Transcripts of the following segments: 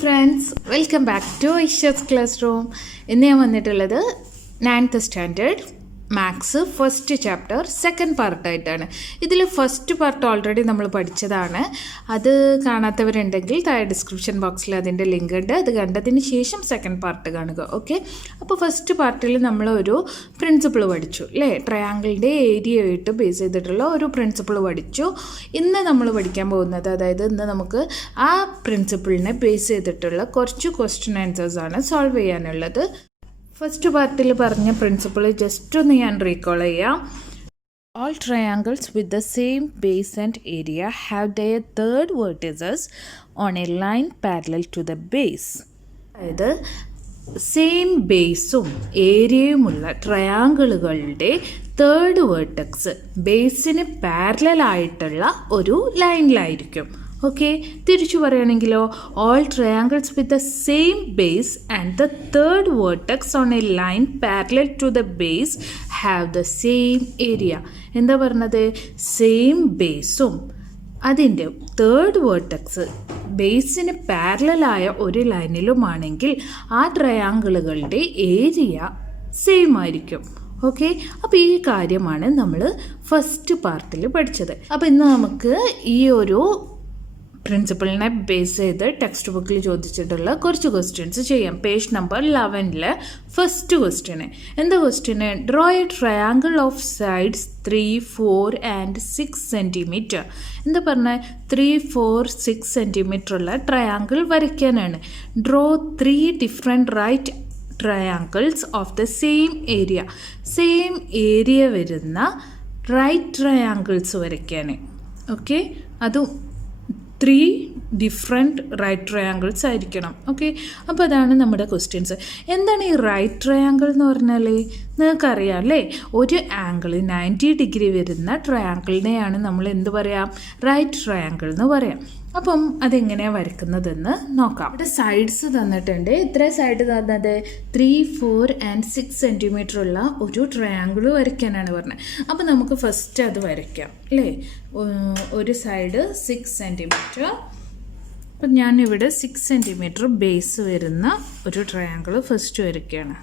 Friends, welcome back to Aisha's classroom. ഇന്ന് ഞാൻ വന്നിട്ടുള്ളത് 9th standard maths first chapter second പാർട്ടായിട്ടാണ്. ഇതിൽ ഫസ്റ്റ് പാർട്ട് ഓൾറെഡി നമ്മൾ പഠിച്ചതാണ്. അത് കാണാത്തവരുണ്ടെങ്കിൽ താഴെ ഡിസ്ക്രിപ്ഷൻ ബോക്സിൽ അതിൻ്റെ ലിങ്ക് ഉണ്ട്. അത് കണ്ടതിന് ശേഷം സെക്കൻഡ് പാർട്ട് കാണുക. ഓക്കെ, അപ്പോൾ ഫസ്റ്റ് പാർട്ടിൽ നമ്മൾ ഒരു പ്രിൻസിപ്പിൾ പഠിച്ചു അല്ലേ? ട്രയാങ്കിളിൻ്റെ ഏരിയയായിട്ട് ബേസ് ചെയ്തിട്ടുള്ള ഒരു പ്രിൻസിപ്പിൾ പഠിച്ചു. ഇന്ന് നമ്മൾ പഠിക്കാൻ പോകുന്നത്, അതായത് ഇന്ന് നമുക്ക് ആ പ്രിൻസിപ്പിളിനെ ബേസ് ചെയ്തിട്ടുള്ള കുറച്ച് ക്വസ്റ്റ്യൻ ആൻസേഴ്സാണ് സോൾവ് ചെയ്യാനുള്ളത്. ഫസ്റ്റ് പാർട്ടിൽ പറഞ്ഞ പ്രിൻസിപ്പിൾ ജസ്റ്റ് ഒന്ന് ഞാൻ റീകോൾ ചെയ്യാം. All triangles with the same base and area have their third vertices on a line parallel to the base. അതായത് സെയിം ബേസും ഏരിയയുമുള്ള ട്രയാങ്കിളുകളുടെ തേർഡ് വേർട്ടെക്സ് ബേസിന് പാരലൽ ആയിട്ടുള്ള ഒരു ലൈനിലായിരിക്കും. ഓക്കെ, തിരിച്ചു പറയുകയാണെങ്കിലോ, all triangles with the same base and the third vertex on a line parallel to the base have the same area. എന്താ പറഞ്ഞത്? സെയിം ബേസും അതിൻ്റെ തേർഡ് വേർട്ടെക്സ് ബേസിന് പാരലലായ ഒരു ലൈനിലുമാണെങ്കിൽ ആ ട്രയാങ്കിളുകളുടെ ഏരിയ സെയിം ആയിരിക്കും. ഓക്കെ, അപ്പോൾ ഈ കാര്യമാണ് നമ്മൾ ഫസ്റ്റ് പാർട്ടിൽ പഠിച്ചത്. അപ്പോൾ ഇന്ന് നമുക്ക് ഈ ഒരു പ്രിൻസിപ്പിളിനെ ബേസ് ചെയ്ത് ടെക്സ്റ്റ് ബുക്കിൽ ചോദിച്ചിട്ടുള്ള കുറച്ച് ക്വസ്റ്റ്യൻസ് ചെയ്യാം. പേജ് നമ്പർ 11 ഫസ്റ്റ് ക്വസ്റ്റ്യന് എന്താ ക്വസ്റ്റ്യന്? Draw a triangle of sides 3, 4 and 6 centimetre. എന്താ പറഞ്ഞാൽ 3, 4, 6 സെൻറ്റിമീറ്റർ ഉള്ള ട്രയാങ്കിൾ വരയ്ക്കാനാണ്. Draw 3 different right triangles of the same area. Same area വരുന്ന റൈറ്റ് ട്രയാങ്കിൾസ് വരയ്ക്കാൻ. ഓക്കെ, അതും 3 ഡിഫറെൻറ്റ് റൈറ്റ് ട്രയാങ്കിൾസ് ആയിരിക്കണം. ഓക്കെ, അപ്പോൾ അതാണ് നമ്മുടെ ക്വസ്റ്റ്യൻസ്. എന്താണ് ഈ റൈറ്റ് ട്രയാങ്കിൾ എന്ന് പറഞ്ഞാൽ? നിങ്ങൾക്കറിയാം അല്ലേ? ഒരു ആംഗിൾ 90 ഡിഗ്രി വരുന്ന ട്രയാങ്കിളിനെയാണ് നമ്മൾ എന്ത് പറയാം? റൈറ്റ് ട്രയാങ്കിൾ എന്ന് പറയാം. അപ്പം അതെങ്ങനെയാണ് വരയ്ക്കുന്നതെന്ന് നോക്കാം. ഇവിടെ സൈഡ്സ് തന്നിട്ടുണ്ട്. ഇത്ര സൈഡ് തന്നത് 3, 4 ആൻഡ് 6 സെൻറ്റിമീറ്റർ ഉള്ള ഒരു ട്രയാങ്കിൾ വരയ്ക്കാനാണ് പറഞ്ഞത്. അപ്പോൾ നമുക്ക് ഫസ്റ്റ് അത് വരയ്ക്കാം അല്ലേ? ഒരു സൈഡ് 6 സെൻറ്റിമീറ്റർ. അപ്പം ഞാനിവിടെ 6 സെൻറ്റിമീറ്റർ ബേസ് വരുന്ന ഒരു ട്രയാങ്കിൾ ഫസ്റ്റ് വരയ്ക്കുകയാണ്.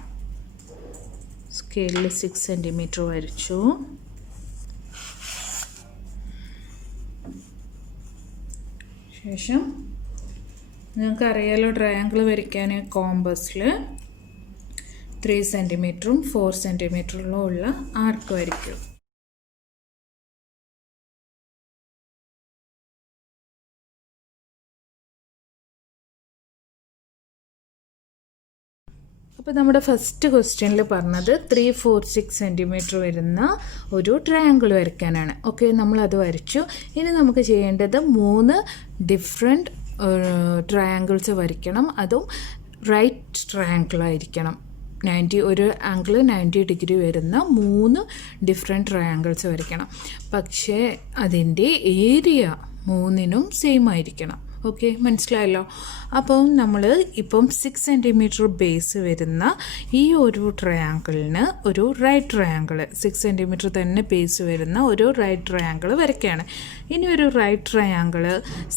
സ്കെയിലിൽ 6 സെൻറ്റിമീറ്റർ വരച്ചു. ശേഷം നിങ്ങൾക്കറിയാലോ, ട്രയാങ്കിൾ വരയ്ക്കാൻ കോമ്പസിൽ 3 സെൻറ്റിമീറ്ററും 4 സെൻറ്റിമീറ്ററിലും ഉള്ള ആർക്ക് വരയ്ക്കും. അപ്പോൾ നമ്മുടെ ഫസ്റ്റ് ക്വസ്റ്റ്യനിൽ പറഞ്ഞത് 3, 4, 6 സെൻറ്റിമീറ്റർ വരുന്ന ഒരു ട്രയാങ്കിൾ വരയ്ക്കാനാണ്. ഓക്കെ, നമ്മളത് വരച്ചു. ഇനി നമുക്ക് ചെയ്യേണ്ടത് 3 ഡിഫറെൻറ്റ് ട്രയാങ്കിൾസ് വരയ്ക്കണം. അതും റൈറ്റ് ട്രയാങ്കിൾ ആയിരിക്കണം. ഒരു ആംഗിൾ 90 ഡിഗ്രി വരുന്ന 3 ഡിഫറെൻറ്റ് ട്രയാങ്കിൾസ് വരയ്ക്കണം. പക്ഷേ അതിൻ്റെ ഏരിയ 3നും സെയിം ആയിരിക്കണം. ഓക്കെ, മനസ്സിലായല്ലോ? അപ്പം നമ്മൾ ഇപ്പം 6 സെൻറ്റിമീറ്റർ ബേസ് വരുന്ന ഈ ഒരു ട്രയാങ്കിളിന് ഒരു റൈറ്റ് ട്രയാങ്കിൾ, 6 സെൻറ്റിമീറ്റർ തന്നെ ബേസ് വരുന്ന ഒരു റൈറ്റ് ട്രയാങ്കിൾ വരയ്ക്കുകയാണ്. ഇനി ഒരു റൈറ്റ് ട്രയാങ്കിൾ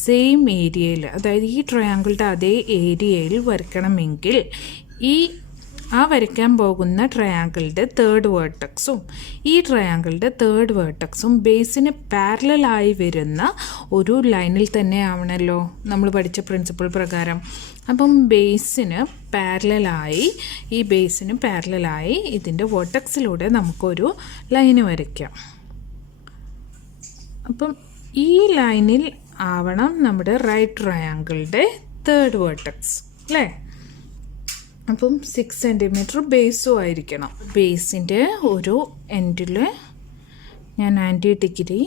സെയിം ഏരിയയിൽ, അതായത് ഈ ട്രയാങ്കിളുടെ അതേ ഏരിയയിൽ വരയ്ക്കണമെങ്കിൽ ആ വരയ്ക്കാൻ പോകുന്ന ട്രയാങ്കിളുടെ തേർഡ് വേർട്ടെക്സും ഈ ട്രയാങ്കിളുടെ തേർഡ് വേർട്ടെക്സും ബേസിന് പാരലലായി വരുന്ന ഒരു ലൈനിൽ തന്നെ ആവണമല്ലോ, നമ്മൾ പഠിച്ച പ്രിൻസിപ്പിൾ പ്രകാരം. അപ്പം ബേസിന് പാരലലായി ഇതിൻ്റെ വേർട്ടെക്സിലൂടെ നമുക്കൊരു ലൈന് വരയ്ക്കാം. അപ്പം ഈ ലൈനിൽ ആവണം നമ്മുടെ റൈറ്റ് ട്രയാങ്കിളുടെ തേർഡ് വേർട്ടെക്സ് അല്ലേ? അപ്പം 6 സെൻറ്റിമീറ്റർ ബേസും ആയിരിക്കണം. ബേസിൻ്റെ ഒരു എൻഡിൽ ഞാൻ 90 ഡിഗ്രി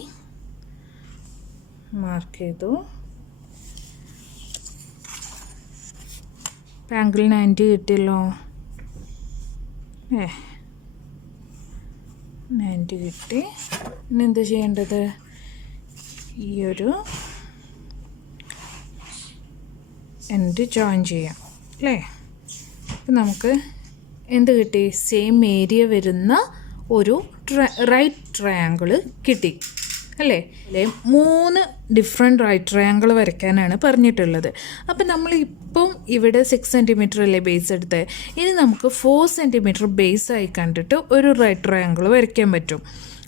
മാർക്ക് ചെയ്തു. ആംഗിൾ 90 കിട്ടിയല്ലോ. 90 കിട്ടി. ഇനി എന്താ ചെയ്യേണ്ടത്? ഈ ഒരു എൻഡ് ജോയിൻ ചെയ്യാം അല്ലേ? അപ്പം നമുക്ക് എന്ത് കിട്ടി? സെയിം ഏരിയ വരുന്ന ഒരു റൈറ്റ് ട്രയാങ്കിൾ കിട്ടി അല്ലേ 3 ഡിഫറെൻറ്റ് റൈറ്റ് ട്രയാങ്കിൾ വരയ്ക്കാനാണ് പറഞ്ഞിട്ടുള്ളത്. അപ്പം നമ്മളിപ്പം ഇവിടെ 6 സെൻറ്റിമീറ്റർ അല്ലേ ബേസ് എടുത്തത്. ഇനി നമുക്ക് 4 സെൻറ്റിമീറ്റർ ബേസായി കണ്ടിട്ട് ഒരു റൈറ്റ് ട്രയാങ്കിൾ വരയ്ക്കാൻ പറ്റും.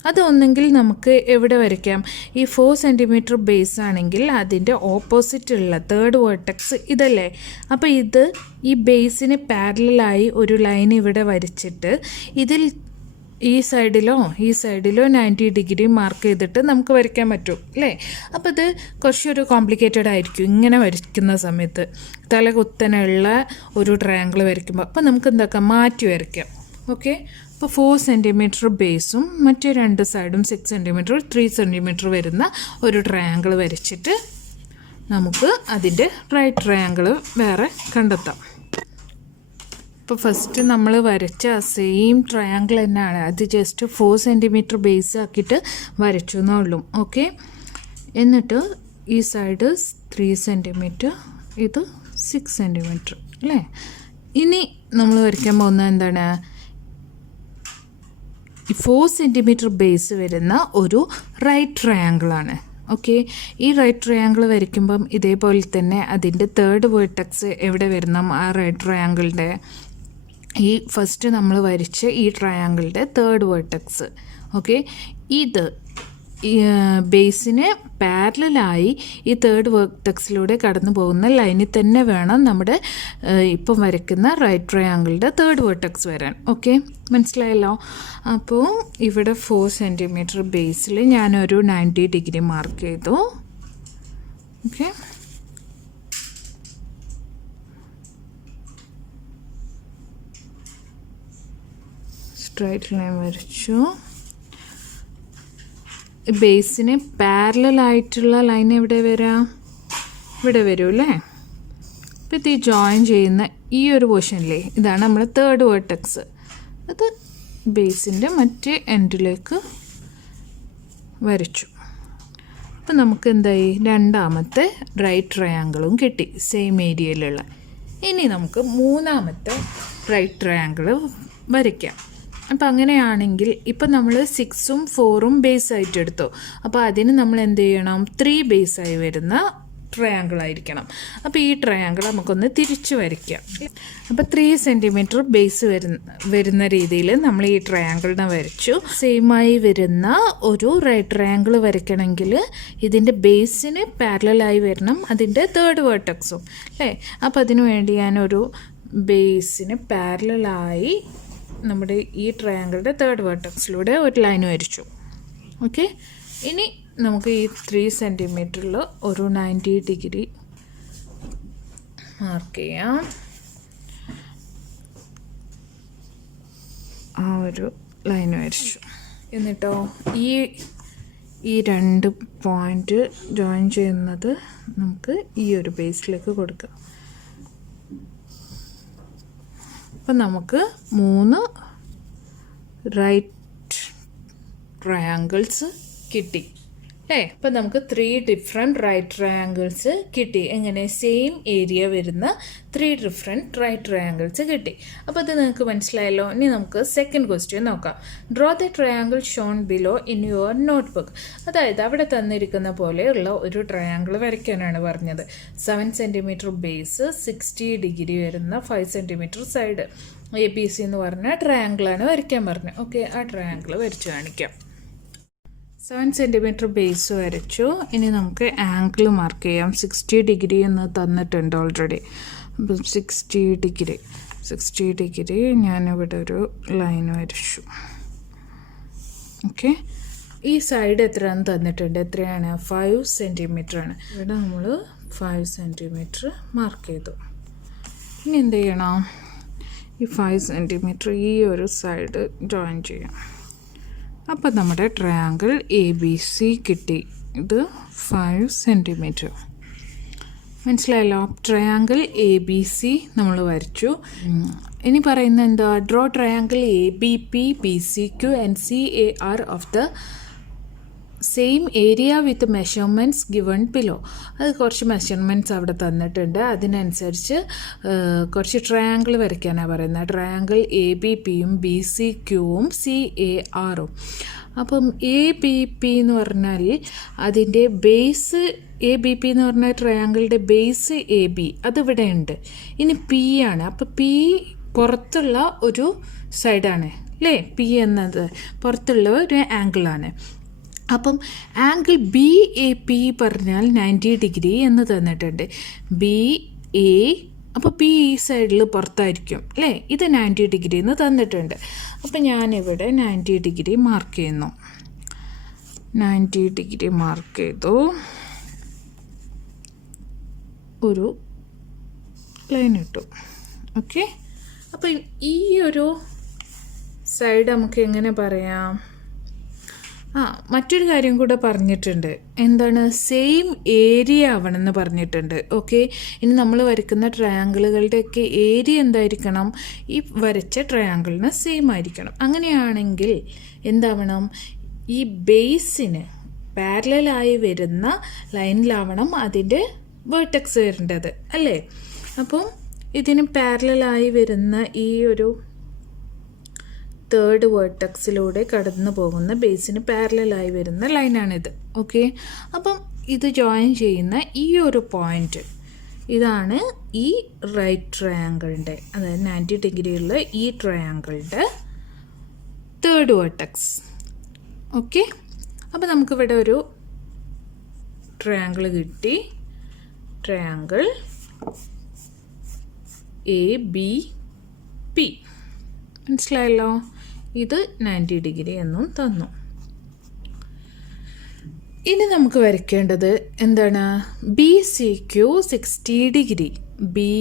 അതൊന്നെങ്കിൽ നമുക്ക് എവിടെ വരയ്ക്കാം, ഈ 4 സെൻറ്റിമീറ്റർ ബേസ് ആണെങ്കിൽ അതിൻ്റെ ഓപ്പോസിറ്റുള്ള തേർഡ് വേർട്ടെക്സ് ഇതല്ലേ. അപ്പോൾ ഇത് ഈ ബേസിന് പാരലായി ഒരു ലൈൻ ഇവിടെ വരച്ചിട്ട് ഇതിൽ ഈ സൈഡിലോ 90 ഡിഗ്രി മാർക്ക് ചെയ്തിട്ട് നമുക്ക് വരയ്ക്കാൻ പറ്റും അല്ലേ. അപ്പോൾ ഇത് കുറച്ചൊരു കോംപ്ലിക്കേറ്റഡ് ആയിരിക്കും ഇങ്ങനെ വരയ്ക്കുന്ന സമയത്ത്, തലകുത്തനുള്ള ഒരു ട്രയാങ്കിൾ വരയ്ക്കുമ്പോൾ. അപ്പോൾ നമുക്ക് എന്താക്കാം, മാറ്റി വരയ്ക്കാം. ഓക്കെ, അപ്പോൾ 4 സെൻറ്റിമീറ്റർ ബേസും മറ്റേ 2 സൈഡും 6 സെൻറ്റിമീറ്റർ 3 സെൻറ്റിമീറ്റർ വരുന്ന ഒരു ട്രയാങ്കിൾ വരച്ചിട്ട് നമുക്ക് അതിൻ്റെ റൈറ്റ് ട്രയാങ്കിൾ വേറെ കണ്ടെത്താം. ഇപ്പോൾ ഫസ്റ്റ് നമ്മൾ വരച്ച സെയിം ട്രയാങ്കിൾ തന്നെയാണ്, അത് ജസ്റ്റ് 4 സെൻറ്റിമീറ്റർ ബേസ് ആക്കിയിട്ട് വരച്ചു എന്നേ ഉള്ളൂ. ഓക്കെ, എന്നിട്ട് ഈ സൈഡ് 3 സെൻറ്റിമീറ്റർ, ഇത് 6 സെൻറ്റിമീറ്റർ അല്ലേ. ഇനി നമ്മൾ വരയ്ക്കാൻ പോകുന്നത് എന്താണ്, 4 സെൻറ്റിമീറ്റർ ബേസ് വരുന്ന ഒരു റൈറ്റ് ട്രയാങ്കിളാണ്. ഓക്കെ, ഈ റൈറ്റ് ട്രയാങ്കിൾ വരയ്ക്കുമ്പം ഇതേപോലെ തന്നെ അതിൻ്റെ തേർഡ് വേർട്ടെക്സ് എവിടെ വരണം, ആ റൈറ്റ് ട്രയാങ്കിളിൻ്റെ ഈ ഫസ്റ്റ് നമ്മൾ വരച്ച ഈ ട്രയാങ്കിളിൻ്റെ തേർഡ് വേർട്ടെക്സ്. ഓക്കെ, ഇത് ബേസിന് പാരലായി ഈ തേർഡ് വേർട്ടെക്സിലൂടെ കടന്നു പോകുന്ന ലൈനിൽ തന്നെ വേണം നമ്മുടെ ഇപ്പം വരയ്ക്കുന്ന റൈറ്റ് ട്രയാങ്കിളിൻ്റെ തേർഡ് വേർട്ടെക്സ് വരാൻ. ഓക്കെ, മനസ്സിലായല്ലോ. അപ്പോൾ ഇവിടെ 4 സെൻറ്റിമീറ്റർ ബേസിൽ ഞാനൊരു 90 ഡിഗ്രി മാർക്ക് ചെയ്തു. ഓക്കെ, സ്ട്രൈറ്റ് ലൈൻ വരച്ചു. ബേസിന് പാരലായിട്ടുള്ള ലൈൻ എവിടെ വരാം, ഇവിടെ വരും അല്ലേ. അപ്പോൾ ഇത് ജോയിൻ ചെയ്യുന്ന ഈ ഒരു പോർഷനിലെ ഇതാണ് നമ്മുടെ തേർഡ് വേർട്ടെക്സ്. അത് ബേസിൻ്റെ മറ്റേ എൻഡിലേക്ക് വരച്ചു. അപ്പം നമുക്ക് എന്തായി, രണ്ടാമത്തെ റൈറ്റ് ട്രയാങ്കിളും കിട്ടി സെയിം ഏരിയയിലുള്ള. ഇനി നമുക്ക് മൂന്നാമത്തെ റൈറ്റ് ട്രയാങ്കിൾ വരയ്ക്കാം. അപ്പോൾ അങ്ങനെയാണെങ്കിൽ ഇപ്പം നമ്മൾ 6ഉം 4ഉം ബേസായിട്ട് എടുത്തു. അപ്പോൾ അതിന് നമ്മൾ എന്ത് ചെയ്യണം, 3 ബേസായി വരുന്ന ട്രയാങ്കിൾ ആയിരിക്കണം. അപ്പോൾ ഈ ട്രയാങ്കിൾ നമുക്കൊന്ന് തിരിച്ച് വരയ്ക്കാം. അപ്പോൾ 3 സെൻറ്റിമീറ്റർ ബേസ് വരുന്ന രീതിയിൽ നമ്മൾ ഈ ട്രയാങ്കിളിനെ വരച്ചു. സെയിമായി വരുന്ന ഒരു റൈറ്റ് ട്രയാങ്കിൾ വരയ്ക്കണമെങ്കിൽ ഇതിൻ്റെ ബേസിന് പാരലായി വരണം അതിൻ്റെ തേർഡ് വേർട്ടെക്സും അല്ലേ. അപ്പോൾ അതിനു വേണ്ടി ഞാനൊരു ബേസിന് പാരലായി നമ്മുടെ ഈ ട്രയാങ്കിളുടെ തേർഡ് വേർട്ടെക്സിലൂടെ ഒരു ലൈൻ വരച്ചു. ഓക്കെ, ഇനി നമുക്ക് ഈ 3 സെൻറ്റിമീറ്ററിൽ ഒരു 90 ഡിഗ്രി മാർക്ക് ചെയ്യാം. ആ ഒരു ലൈൻ വരച്ചു. എന്നിട്ടോ ഈ 2 പോയിൻ്റ് ജോയിൻ ചെയ്യുന്നത് നമുക്ക് ഈ ഒരു ബേസിലേക്ക് കൊടുക്കാം. അപ്പം നമുക്ക് 3 റൈറ്റ് ട്രയാങ്കിൾസ് കിട്ടി അല്ലേ. അപ്പം നമുക്ക് 3 ഡിഫറെൻറ്റ് റൈറ്റ് ട്രയാങ്കിൾസ് കിട്ടി. എങ്ങനെ, സെയിം ഏരിയ വരുന്ന 3 ഡിഫറെൻറ്റ് റൈറ്റ് ട്രയാങ്കിൾസ് കിട്ടി. അപ്പോൾ അത് നിങ്ങൾക്ക് മനസ്സിലായല്ലോ. ഇനി നമുക്ക് സെക്കൻഡ് ക്വസ്റ്റ്യൻ നോക്കാം. Draw the triangle Sean below in your notebook. അതായത് അവിടെ തന്നിരിക്കുന്ന പോലെയുള്ള ഒരു ട്രയാങ്കിൾ വരയ്ക്കാനാണ് പറഞ്ഞത്. 7 സെൻറ്റിമീറ്റർ ബേസ്, 60 ഡിഗ്രി വരുന്ന 5 സെൻറ്റിമീറ്റർ സൈഡ്, ABC എന്ന് പറഞ്ഞ ട്രയാങ്കിളാണ് വരയ്ക്കാൻ പറഞ്ഞത്. ഓക്കെ, ആ ട്രയാങ്കിൾ വരച്ച് കാണിക്കാം. 7 സെൻറ്റിമീറ്റർ ബേസ് വരച്ചു. ഇനി നമുക്ക് ആംഗിൾ മാർക്ക് ചെയ്യാം. 60 ഡിഗ്രി എന്ന് തന്നിട്ടുണ്ട് ഓൾറെഡി. അപ്പം 60 ഡിഗ്രി ഞാനിവിടെ ഒരു ലൈൻ വരച്ചു. ഓക്കെ, ഈ സൈഡ് എത്രയാണെന്ന് തന്നിട്ടുണ്ട്. എത്രയാണ്, 5 സെൻറ്റിമീറ്റർ ആണ്. ഇവിടെ നമ്മൾ 5 സെൻറ്റിമീറ്റർ മാർക്ക് ചെയ്തു. ഇനി എന്ത് ചെയ്യണം, ഈ 5 സെൻറ്റിമീറ്റർ ഈ ഒരു സൈഡ് ജോയിൻ ചെയ്യാം. അപ്പോൾ നമ്മുടെ ട്രയാങ്കിൾ ABC കിട്ടി. ഇത് 5 സെൻറ്റിമീറ്റർ. മനസ്സിലായല്ലോ. ട്രയാങ്കിൾ ABC നമ്മൾ വരച്ചു. ഇനി പറയുന്നത് എന്താ, draw triangle ABP BCQ and CAR of the same area with measurements given below. അത് കുറച്ച് മെഷർമെൻറ്റ്സ് അവിടെ തന്നിട്ടുണ്ട്. അതിനനുസരിച്ച് കുറച്ച് ട്രയാങ്കിൾ വരയ്ക്കാനാണ് പറയുന്നത്. ട്രയാങ്കിൾ ABPയും BCQവും CARഉം. അപ്പം എ ബി പി എന്ന് പറഞ്ഞാൽ അതിൻ്റെ ബേസ് എ ബി പി എന്ന് പറഞ്ഞാൽ ട്രയാങ്കിളിൻ്റെ ബേസ് എ ബി അതിവിടെ ഉണ്ട്. ഇനി പി ആണ്. അപ്പോൾ പി പുറത്തുള്ള ഒരു സൈഡാണ് അല്ലേ? പി എന്നത് പുറത്തുള്ള ഒരു ആംഗിളാണ്. അപ്പം ആംഗിൾ ബി എ പി പറഞ്ഞാൽ 90 ഡിഗ്രി എന്ന് തന്നിട്ടുണ്ട്. ബി എ അപ്പോൾ പി ഈ സൈഡിൽ പുറത്തായിരിക്കും അല്ലേ? ഇത് 90 ഡിഗ്രി എന്ന് തന്നിട്ടുണ്ട്. അപ്പം ഞാനിവിടെ 90 ഡിഗ്രി മാർക്ക് ചെയ്യുന്നു. 90 ഡിഗ്രി മാർക്ക് ചെയ്തു. ഒരു ലൈൻ ഇട്ടു. ഓക്കെ. അപ്പോൾ ഈ ഒരു സൈഡ് നമുക്ക് എങ്ങനെ പറയാം? മറ്റൊരു കാര്യം കൂടെ പറഞ്ഞിട്ടുണ്ട്. എന്താണ്? സെയിം ഏരിയ ആവണമെന്ന് പറഞ്ഞിട്ടുണ്ട്. ഓക്കെ. ഇനി നമ്മൾ വരയ്ക്കുന്ന ട്രയാങ്കിളുകളുടെയൊക്കെ ഏരിയ എന്തായിരിക്കണം? ഈ വരച്ച ട്രയാങ്കിളിന് സെയിം ആയിരിക്കണം. അങ്ങനെയാണെങ്കിൽ എന്താവണം? ഈ ബേസിന് പാരലലായി വരുന്ന ലൈനിലാവണം അതിൻ്റെ വേർട്ടെക്സ് വരേണ്ടത് അല്ലേ? അപ്പം ഇതിന് പാരലലായി വരുന്ന ഈ ഒരു തേർഡ് വേർട്ടെക്സിലൂടെ കടന്നു പോകുന്ന ബേസിന് പാരലലായി വരുന്ന ലൈനാണിത്. ഓക്കെ. അപ്പം ഇത് ജോയിൻ ചെയ്യുന്ന ഈ ഒരു പോയിന്റ് ഇതാണ് ഈ റൈറ്റ് ട്രയാങ്കിളിൻ്റെ, അതായത് 90 ഡിഗ്രിയുള്ള ഈ ട്രയാങ്കിളിൻ്റെ തേർഡ് വേർട്ടെക്സ്. ഓക്കെ. അപ്പോൾ നമുക്കിവിടെ ഒരു ട്രയാങ്കിൾ കിട്ടി. Triangle A B P. മനസ്സിലായല്ലോ? ഇത് 90 ഡിഗ്രി എന്നും തന്നു. ഇനി നമുക്ക് വരയ്ക്കേണ്ടത് എന്താണ്? B C Q 60 degree. B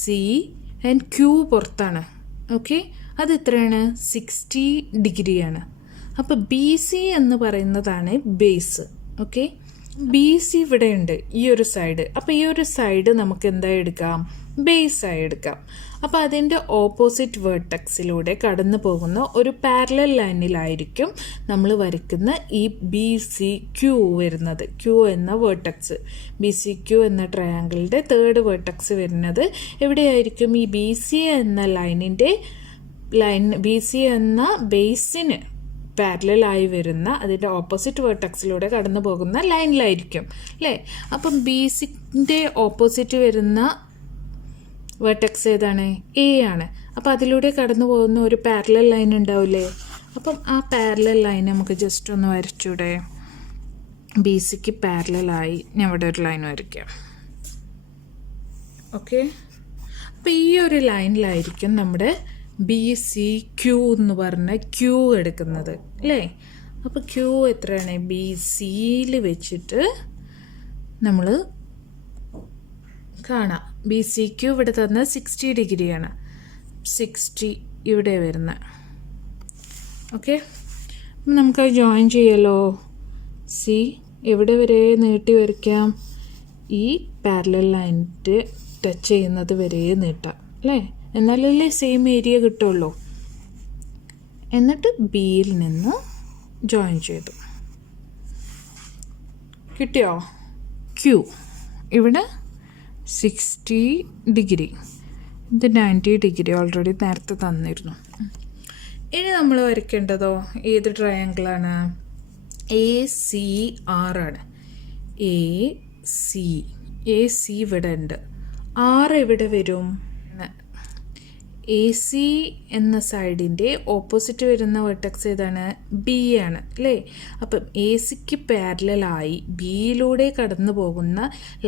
C and Q പുറത്താണ്. ഓക്കെ. അത് എത്രയാണ്? 60 ഡിഗ്രിയാണ്. അപ്പോൾ ബി സി എന്ന് പറയുന്നതാണ് ബേസ്. ഓക്കെ. ബി സി ഇവിടെ ഉണ്ട്, ഈ ഒരു സൈഡ്. അപ്പോൾ ഈ ഒരു സൈഡ് നമുക്ക് എന്താ എടുക്കാം? ബേസായി എടുക്കാം. അപ്പോൾ അതിൻ്റെ ഓപ്പോസിറ്റ് വേർട്ടെക്സിലൂടെ കടന്നു പോകുന്ന ഒരു പാരലൽ ലൈനിലായിരിക്കും നമ്മൾ വരയ്ക്കുന്ന ഈ ബി സി ക്യൂ വരുന്നത്. ക്യൂ എന്ന വേർട്ടെക്സ്, ബി സി ക്യൂ എന്ന ട്രയാങ്കിളിൻ്റെ തേർഡ് വേർട്ടെക്സ് വരുന്നത് എവിടെയായിരിക്കും? ഈ ബി സി എന്ന ബി സി എന്ന ബേസിന് പാരലലായി വരുന്ന അതിൻ്റെ ഓപ്പോസിറ്റ് വേർട്ടെക്സിലൂടെ കടന്നു പോകുന്ന ലൈനിലായിരിക്കും അല്ലേ? അപ്പം ബി സിൻ്റെ ഓപ്പോസിറ്റ് വരുന്ന വേർട്ടെക്സ് ഏതാണ്? എ ആണ്. അപ്പോൾ അതിലൂടെ കടന്നു പോകുന്ന ഒരു പാരലൽ ലൈൻ ഉണ്ടാവില്ലേ? അപ്പം ആ പാരലൽ ലൈൻ നമുക്ക് ജസ്റ്റ് ഒന്ന് വരച്ചൂടെ? ബി സിക്ക് പാരലലായി ഞാൻ ഇവിടെ ഒരു ലൈൻ വരയ്ക്കാം. ഓക്കെ. അപ്പോൾ ഈ ഒരു ലൈനിലായിരിക്കും നമ്മുടെ ബി സി ക്യൂ എന്ന് പറഞ്ഞ ക്യൂ എടുക്കുന്നത് അല്ലേ? അപ്പോൾ ക്യൂ എത്രയാണ്? ബി സിയിൽ വെച്ചിട്ട് നമ്മൾ കാണാം. ബി സി ക്യൂ ഇവിടെ തന്ന 60 ഡിഗ്രിയാണ്. 60 ഇവിടെ വരുന്നത്. ഓക്കെ. നമുക്കത് ജോയിൻ ചെയ്യല്ലോ. സി എവിടെ വരെ നീട്ടി വരയ്ക്കാം? ഈ പാരലൽ ലൈനിൻ്റെ ടച്ച് ചെയ്യുന്നത് വരെ നീട്ടാം അല്ലേ? എന്നാലല്ലേ സെയിം ഏരിയ കിട്ടുള്ളൂ. എന്നിട്ട് ബിയിൽ നിന്ന് ജോയിൻ ചെയ്തു. കിട്ടിയോ? ക്യൂ ഇവിടെ 60 ഡിഗ്രി, ഇത് 90 ഡിഗ്രി ഓൾറെഡി നേരത്തെ തന്നിരുന്നു. ഇനി നമ്മൾ വരയ്ക്കേണ്ടതോ ഏത് ട്രയാങ്കിളാണ്? എ സി ആർ ആണ്. എ സി ഇവിടെ ഉണ്ട്. ആർ എവിടെ വരും? എ സി എന്ന സൈഡിൻ്റെ ഓപ്പോസിറ്റ് വരുന്ന വെർട്ടെക്സ് ഏതാണ്? ബി ആണ് അല്ലേ? അപ്പം എ സിക്ക് പാരലലായി ബിയിലൂടെ കടന്നു പോകുന്ന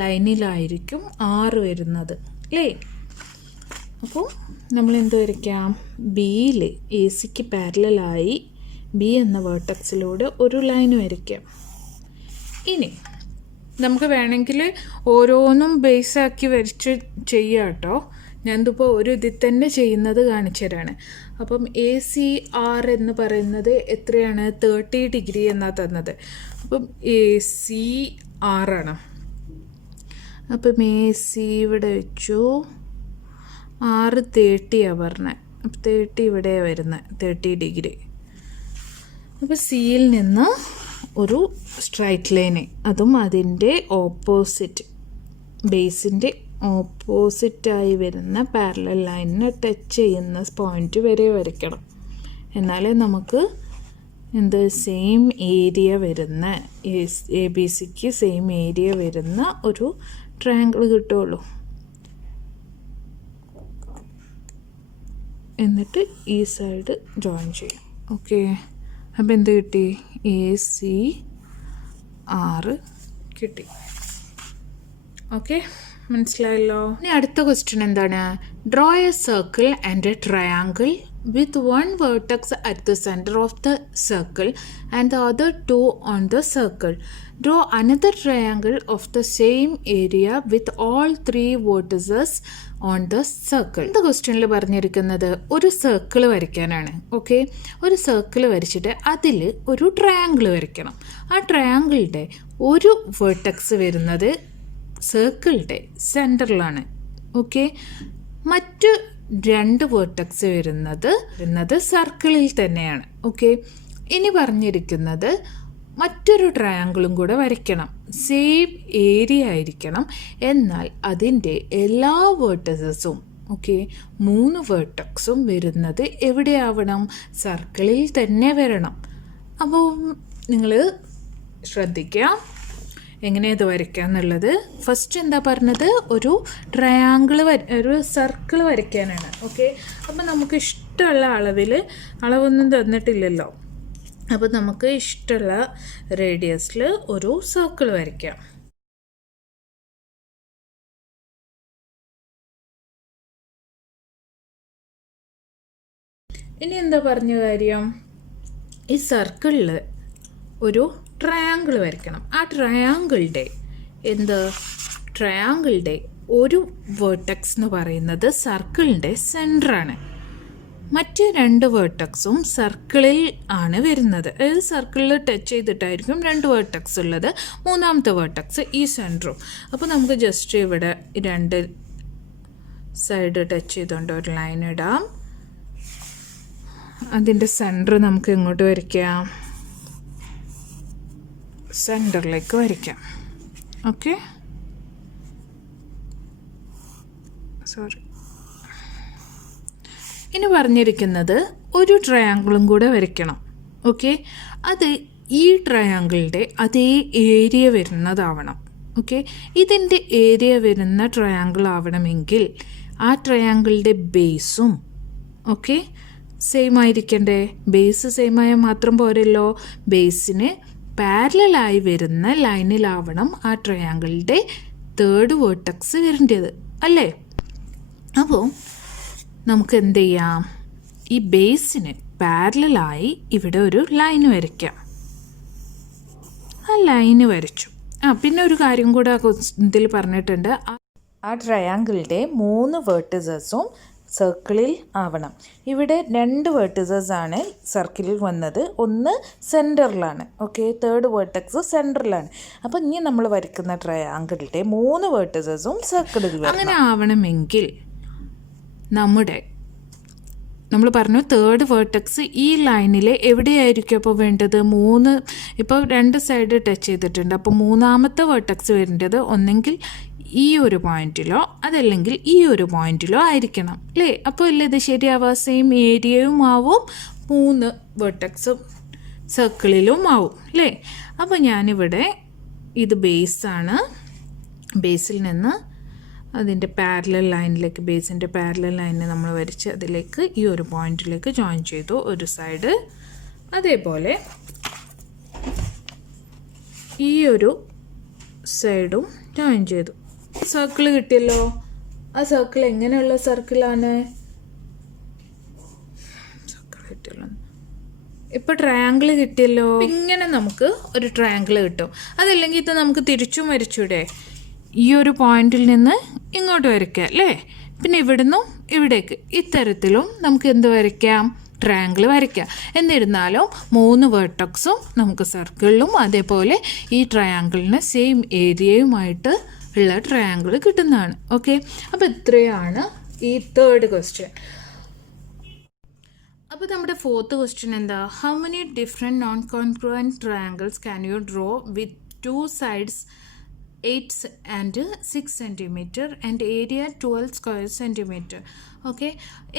ലൈനിലായിരിക്കും ആറ് വരുന്നത് അല്ലേ? അപ്പോൾ നമ്മൾ എന്ത് വരയ്ക്കാം? ബിയിൽ എ സിക്ക് പാരലലായി ബി എന്ന വേർട്ടെക്സിലൂടെ ഒരു ലൈൻ വരയ്ക്കാം. ഇനി നമുക്ക് വേണമെങ്കിൽ ഓരോന്നും ബേസാക്കി വരച്ച് ചെയ്യാം കേട്ടോ. ഞാനിതിപ്പോൾ ഒരു ഇതിൽ തന്നെ ചെയ്യുന്നത് കാണിച്ചു തരാണ്. അപ്പം എ സി ആർ എന്ന് പറയുന്നത് എത്രയാണ്? 30 ഡിഗ്രി എന്നാണ് തന്നത്. അപ്പം എ സി ആറാണ്. അപ്പം എ സി ഇവിടെ വെച്ചു. 30 പറഞ്ഞത്. അപ്പം 30 ഇവിടെ വരുന്നത് 30 ഡിഗ്രി. അപ്പോൾ സിയിൽ നിന്ന് ഒരു സ്ട്രൈറ്റ് ലൈന്, അതും അതിൻ്റെ ഓപ്പോസിറ്റ് ബേസിൻ്റെ ഓപ്പോസിറ്റായി വരുന്ന പാരലൽ ലൈനിനെ ടച്ച് ചെയ്യുന്ന പോയിന്റ് വരെ വരയ്ക്കണം. എന്നാലേ നമുക്ക് എന്ത് സെയിം ഏരിയ വരുന്ന എ ബി സിക്ക് സെയിം ഏരിയ വരുന്ന ഒരു ട്രയാങ്കിൾ കിട്ടുള്ളൂ. എന്നിട്ട് ഈ സൈഡ് ജോയിൻ ചെയ്യും. ഓക്കെ, അപ്പോൾ എന്ത് കിട്ടി? ACR കിട്ടി. ഓക്കെ, മനസ്സിലായല്ലോ. ഇനി അടുത്ത ക്വസ്റ്റ്യൻ എന്താണ്? Draw A circle and A triangle with one vertex at the center of the circle and the other two on the circle. Draw another triangle of the same area with all three vertices on the circle. இந்த ക്വസ്റ്റ്യനിൽ പറഞ്ഞിരിക്കുന്നത് ഒരു circle വരയ്ക്കാനാണ്. Okay, ഒരു circle വരച്ചിട്ട് അതിൽ ഒരു triangle വരയ്ക്കണം. ആ ട്രയാങ്കിളിൻ്റെ ഒരു വെർട്ടെക്സ് വരുന്നത് സർക്കിളിൻ്റെ സെൻറ്ററിലാണ്. ഓക്കെ, മറ്റ് 2 വെർട്ടെക്സ് വരുന്നത് സർക്കിളിൽ തന്നെയാണ്. ഓക്കെ, ഇനി പറഞ്ഞിരിക്കുന്നത് മറ്റൊരു ട്രയാങ്കിളും കൂടെ വരയ്ക്കണം. സെയിം ഏരിയ ആയിരിക്കണം, എന്നാൽ അതിൻ്റെ എല്ലാ വെർട്ടസസും 3 വെർട്ടെക്സും വരുന്നത് എവിടെയാവണം? സർക്കിളിൽ തന്നെ വരണം. അപ്പോൾ നിങ്ങൾ ശ്രദ്ധിക്കുക എങ്ങനെയാണ് ഇത് വരയ്ക്കുക എന്നുള്ളത്. ഫസ്റ്റ് എന്താ പറഞ്ഞത്? ഒരു ട്രയാങ്കിൾ ഒരു സർക്കിൾ വരയ്ക്കാനാണ്. ഓക്കെ, അപ്പം നമുക്ക് ഇഷ്ടമുള്ള അളവൊന്നും തന്നിട്ടില്ലല്ലോ. അപ്പം നമുക്ക് ഇഷ്ടമുള്ള റേഡിയസിൽ ഒരു സർക്കിൾ വരയ്ക്കാം. ഇനി എന്താ പറഞ്ഞ കാര്യം? ഈ സർക്കിളിൽ ഒരു ട്രയാങ്കിൾ വരയ്ക്കണം. ആ ട്രയാങ്കിളുടെ ഒരു വെർട്ടെക്സ് എന്ന് പറയുന്നത് സർക്കിളിൻ്റെ സെൻറ്ററാണ്. മറ്റ് 2 വെർട്ടെക്സും സർക്കിളിൽ ആണ് വരുന്നത്. അതായത് സർക്കിളിൽ ടച്ച് ചെയ്തിട്ടായിരിക്കും 2 വെർട്ടെക്സ് ഉള്ളത്. 3ാമത്തെ വെർട്ടെക്സ് ഈ സെൻറ്ററും. അപ്പോൾ നമുക്ക് ജസ്റ്റ് ഇവിടെ 2 സൈഡ് ടച്ച് ചെയ്തുകൊണ്ട് ഒരു ലൈൻ ഇടാം. അതിൻ്റെ സെൻറ്റർ നമുക്ക് എങ്ങോട്ട് വരയ്ക്കാം? സെൻറ്ററിലേക്ക് വരയ്ക്കാം. ഓക്കെ, ഇനി പറഞ്ഞിരിക്കുന്നത് ഒരു ട്രയാങ്കിളും കൂടെ വരയ്ക്കണം. ഓക്കെ, അത് ഈ ട്രയാങ്കിളിൻ്റെ അതേ ഏരിയ വരുന്നതാവണം. ഓക്കെ, ഇതിൻ്റെ ഏരിയ വരുന്ന ട്രയാങ്കിൾ ആവണമെങ്കിൽ ആ ട്രയാങ്കിളിൻ്റെ ബേസും സെയിം ആയിരിക്കണ്ടേ? ബേസ് സെയിം ആയാൽ മാത്രം പോരല്ലോ, ബേസിന് പാരലായി വരുന്ന ലൈനിലാവണം ആ ട്രയാങ്കിളിൻ്റെ 3rd വെർട്ടെക്സ് വരേണ്ടത് അല്ലേ? അപ്പോൾ നമുക്ക് എന്ത് ചെയ്യാം? ഈ ബേസിന് പാരലായി ഇവിടെ ഒരു ലൈൻ വരയ്ക്കാം. ആ ലൈന് വരച്ചു. പിന്നെ ഒരു കാര്യം കൂടെ ഇതിൽ പറഞ്ഞിട്ടുണ്ട്. ആ ട്രയാങ്കിളിൻ്റെ 3 വെർട്ടിസസും സർക്കിളിൽ ആവണം. ഇവിടെ 2 വെർട്ടിസസ് ആണ് സർക്കിളിൽ വന്നത്. ഒന്ന് സെൻറ്ററിലാണ്. Okay, 3rd vertex സെൻറ്ററിലാണ്. അപ്പോൾ ഇനി നമ്മൾ വരയ്ക്കുന്ന ട്രയാങ്കിളിൻ്റെ 3 വെർട്ടിസസും സർക്കിളിൽ വരണം. അങ്ങനെ ആവണമെങ്കിൽ നമ്മൾ പറഞ്ഞു 3rd വെർട്ടെക്സ് ഈ ലൈനിൽ എവിടെയായിരിക്കും അപ്പോൾ വേണ്ടത്? ഇപ്പോൾ 2 സൈഡ് ടച്ച് ചെയ്തിട്ടുണ്ട്. അപ്പോൾ 3ാമത്തെ വെർട്ടെക്സ് വരേണ്ടത് ഒന്നെങ്കിൽ ഈ ഒരു പോയിന്റിലോ അതല്ലെങ്കിൽ ഈ ഒരു പോയിന്റിലോ ആയിരിക്കണം അല്ലേ? അപ്പോൾ അല്ലേ ഇത് ശരിയാവുക? സെയിം ഏരിയയും ആവും, 3 വെർട്ടെക്സും സർക്കിളിലും ആവും അല്ലേ? അപ്പോൾ ഞാനിവിടെ ഇത് ബേസാണ്. ബേസിൽ നിന്ന് അതിൻ്റെ പാരലൽ ലൈനിലേക്ക്, ബേസിൻ്റെ പാരലൽ ലൈനിനെ നമ്മൾ വരച്ച് അതിലേക്ക് ഈ ഒരു പോയിന്റിലേക്ക് ജോയിൻ ചെയ്തു ഒരു സൈഡ്. അതേപോലെ ഈ ഒരു സൈഡും ജോയിൻ ചെയ്തു. സർക്കിൾ കിട്ടിയല്ലോ. ആ സർക്കിൾ എങ്ങനെയുള്ള സർക്കിളാണ്? ഇപ്പോൾ ട്രയാങ്കിൾ കിട്ടിയല്ലോ. ഇങ്ങനെ നമുക്ക് ഒരു ട്രയാങ്കിൾ കിട്ടും. അതല്ലെങ്കിൽ ഇത് നമുക്ക് തിരിച്ചും വരച്ചൂടെ? ഈ ഒരു പോയിന്റിൽ നിന്ന് ഇങ്ങോട്ട് വരയ്ക്കാം അല്ലേ? പിന്നെ ഇവിടുന്നും ഇവിടേക്ക് ഇത്തരത്തിലും നമുക്ക് എന്ത് വരയ്ക്കാം? ട്രയാങ്കിൾ വരയ്ക്കാം. എന്നിരുന്നാലും 3 വെർട്ടെക്സും നമുക്ക് സർക്കിളിലും അതേപോലെ ഈ ട്രയാങ്കിളിന് സെയിം ഏരിയയുമായിട്ട് ഉള്ള ട്രയാങ്കിൾ കിട്ടുന്നതാണ്. ഓക്കെ, അപ്പോൾ ഇത്രയാണ് ഈ 3rd ക്വസ്റ്റ്യൻ. അപ്പോൾ നമ്മുടെ 4th ക്വസ്റ്റ്യൻ എന്താ? How many different non congruent triangles can you draw with 2 sides 8 and 6 centimeter and area 12 square centimeter? Okay,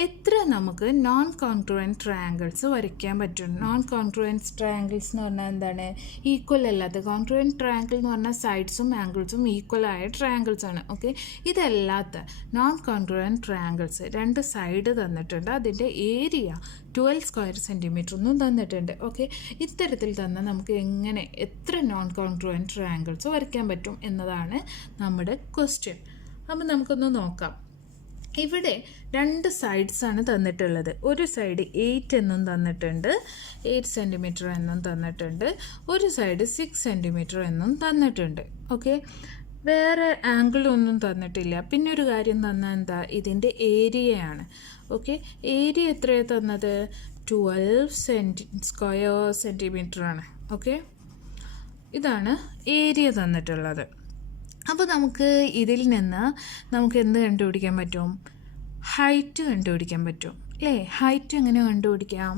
എത്ര നമുക്ക് നോൺ കോൺഗ്രുവൻറ്റ് ട്രയാങ്കിൾസ് വരയ്ക്കാൻ പറ്റും? നോൺ കോൺഗ്രുവൻറ്റ് ട്രയാങ്കിൾസ് എന്ന് പറഞ്ഞാൽ എന്താണ്? ഈക്വൽ അല്ലാത്ത. കോൺഗ്രുവൻറ്റ് ട്രയാങ്കിൾ എന്ന് പറഞ്ഞാൽ സൈഡ്സും ആംഗിൾസും ഈക്വലായ ട്രയാങ്കിൾസ് ആണ്. ഓക്കെ, ഇതല്ലാത്ത നോൺ കോൺഗ്രുവൻറ്റ് ട്രയാങ്കിൾസ് 2 സൈഡ് തന്നിട്ടുണ്ട്, അതിൻ്റെ ഏരിയ 12 സ്ക്വയർ സെൻറ്റിമീറ്റർ ഒന്നും തന്നിട്ടുണ്ട്. ഓക്കെ, ഇത്തരത്തിൽ തന്നെ നമുക്ക് എങ്ങനെ എത്ര നോൺ കോൺഗ്രുവൻറ്റ് ട്രയാങ്കിൾസ് വരയ്ക്കാൻ പറ്റും എന്നതാണ് നമ്മുടെ ക്വസ്റ്റ്യൻ. അപ്പം നമുക്കൊന്ന് നോക്കാം. ഇവിടെ 2 സൈഡ്സാണ് തന്നിട്ടുള്ളത്. ഒരു സൈഡ് 8 എന്നും തന്നിട്ടുണ്ട്, 8 സെൻറ്റിമീറ്റർ എന്നും തന്നിട്ടുണ്ട്. ഒരു സൈഡ് 6 സെൻറ്റിമീറ്റർ എന്നും തന്നിട്ടുണ്ട്. ഓക്കെ, വേറെ ആംഗിളൊന്നും തന്നിട്ടില്ല. പിന്നെ ഒരു കാര്യം തന്നാൽ എന്താ? ഇതിൻ്റെ ഏരിയയാണ്. ഓക്കെ, ഏരിയ എത്രയാണ് തന്നത്? 12 സ്ക്വയർ സെൻറ്റിമീറ്റർ ആണ്. ഓക്കെ, ഇതാണ് ഏരിയ തന്നിട്ടുള്ളത്. അപ്പോൾ നമുക്ക് ഇതിൽ നിന്ന് നമുക്ക് എന്ത് കണ്ടുപിടിക്കാൻ പറ്റും? ഹൈറ്റ് കണ്ടുപിടിക്കാൻ പറ്റും അല്ലേ? ഹൈറ്റ് എങ്ങനെ കണ്ടുപിടിക്കാം?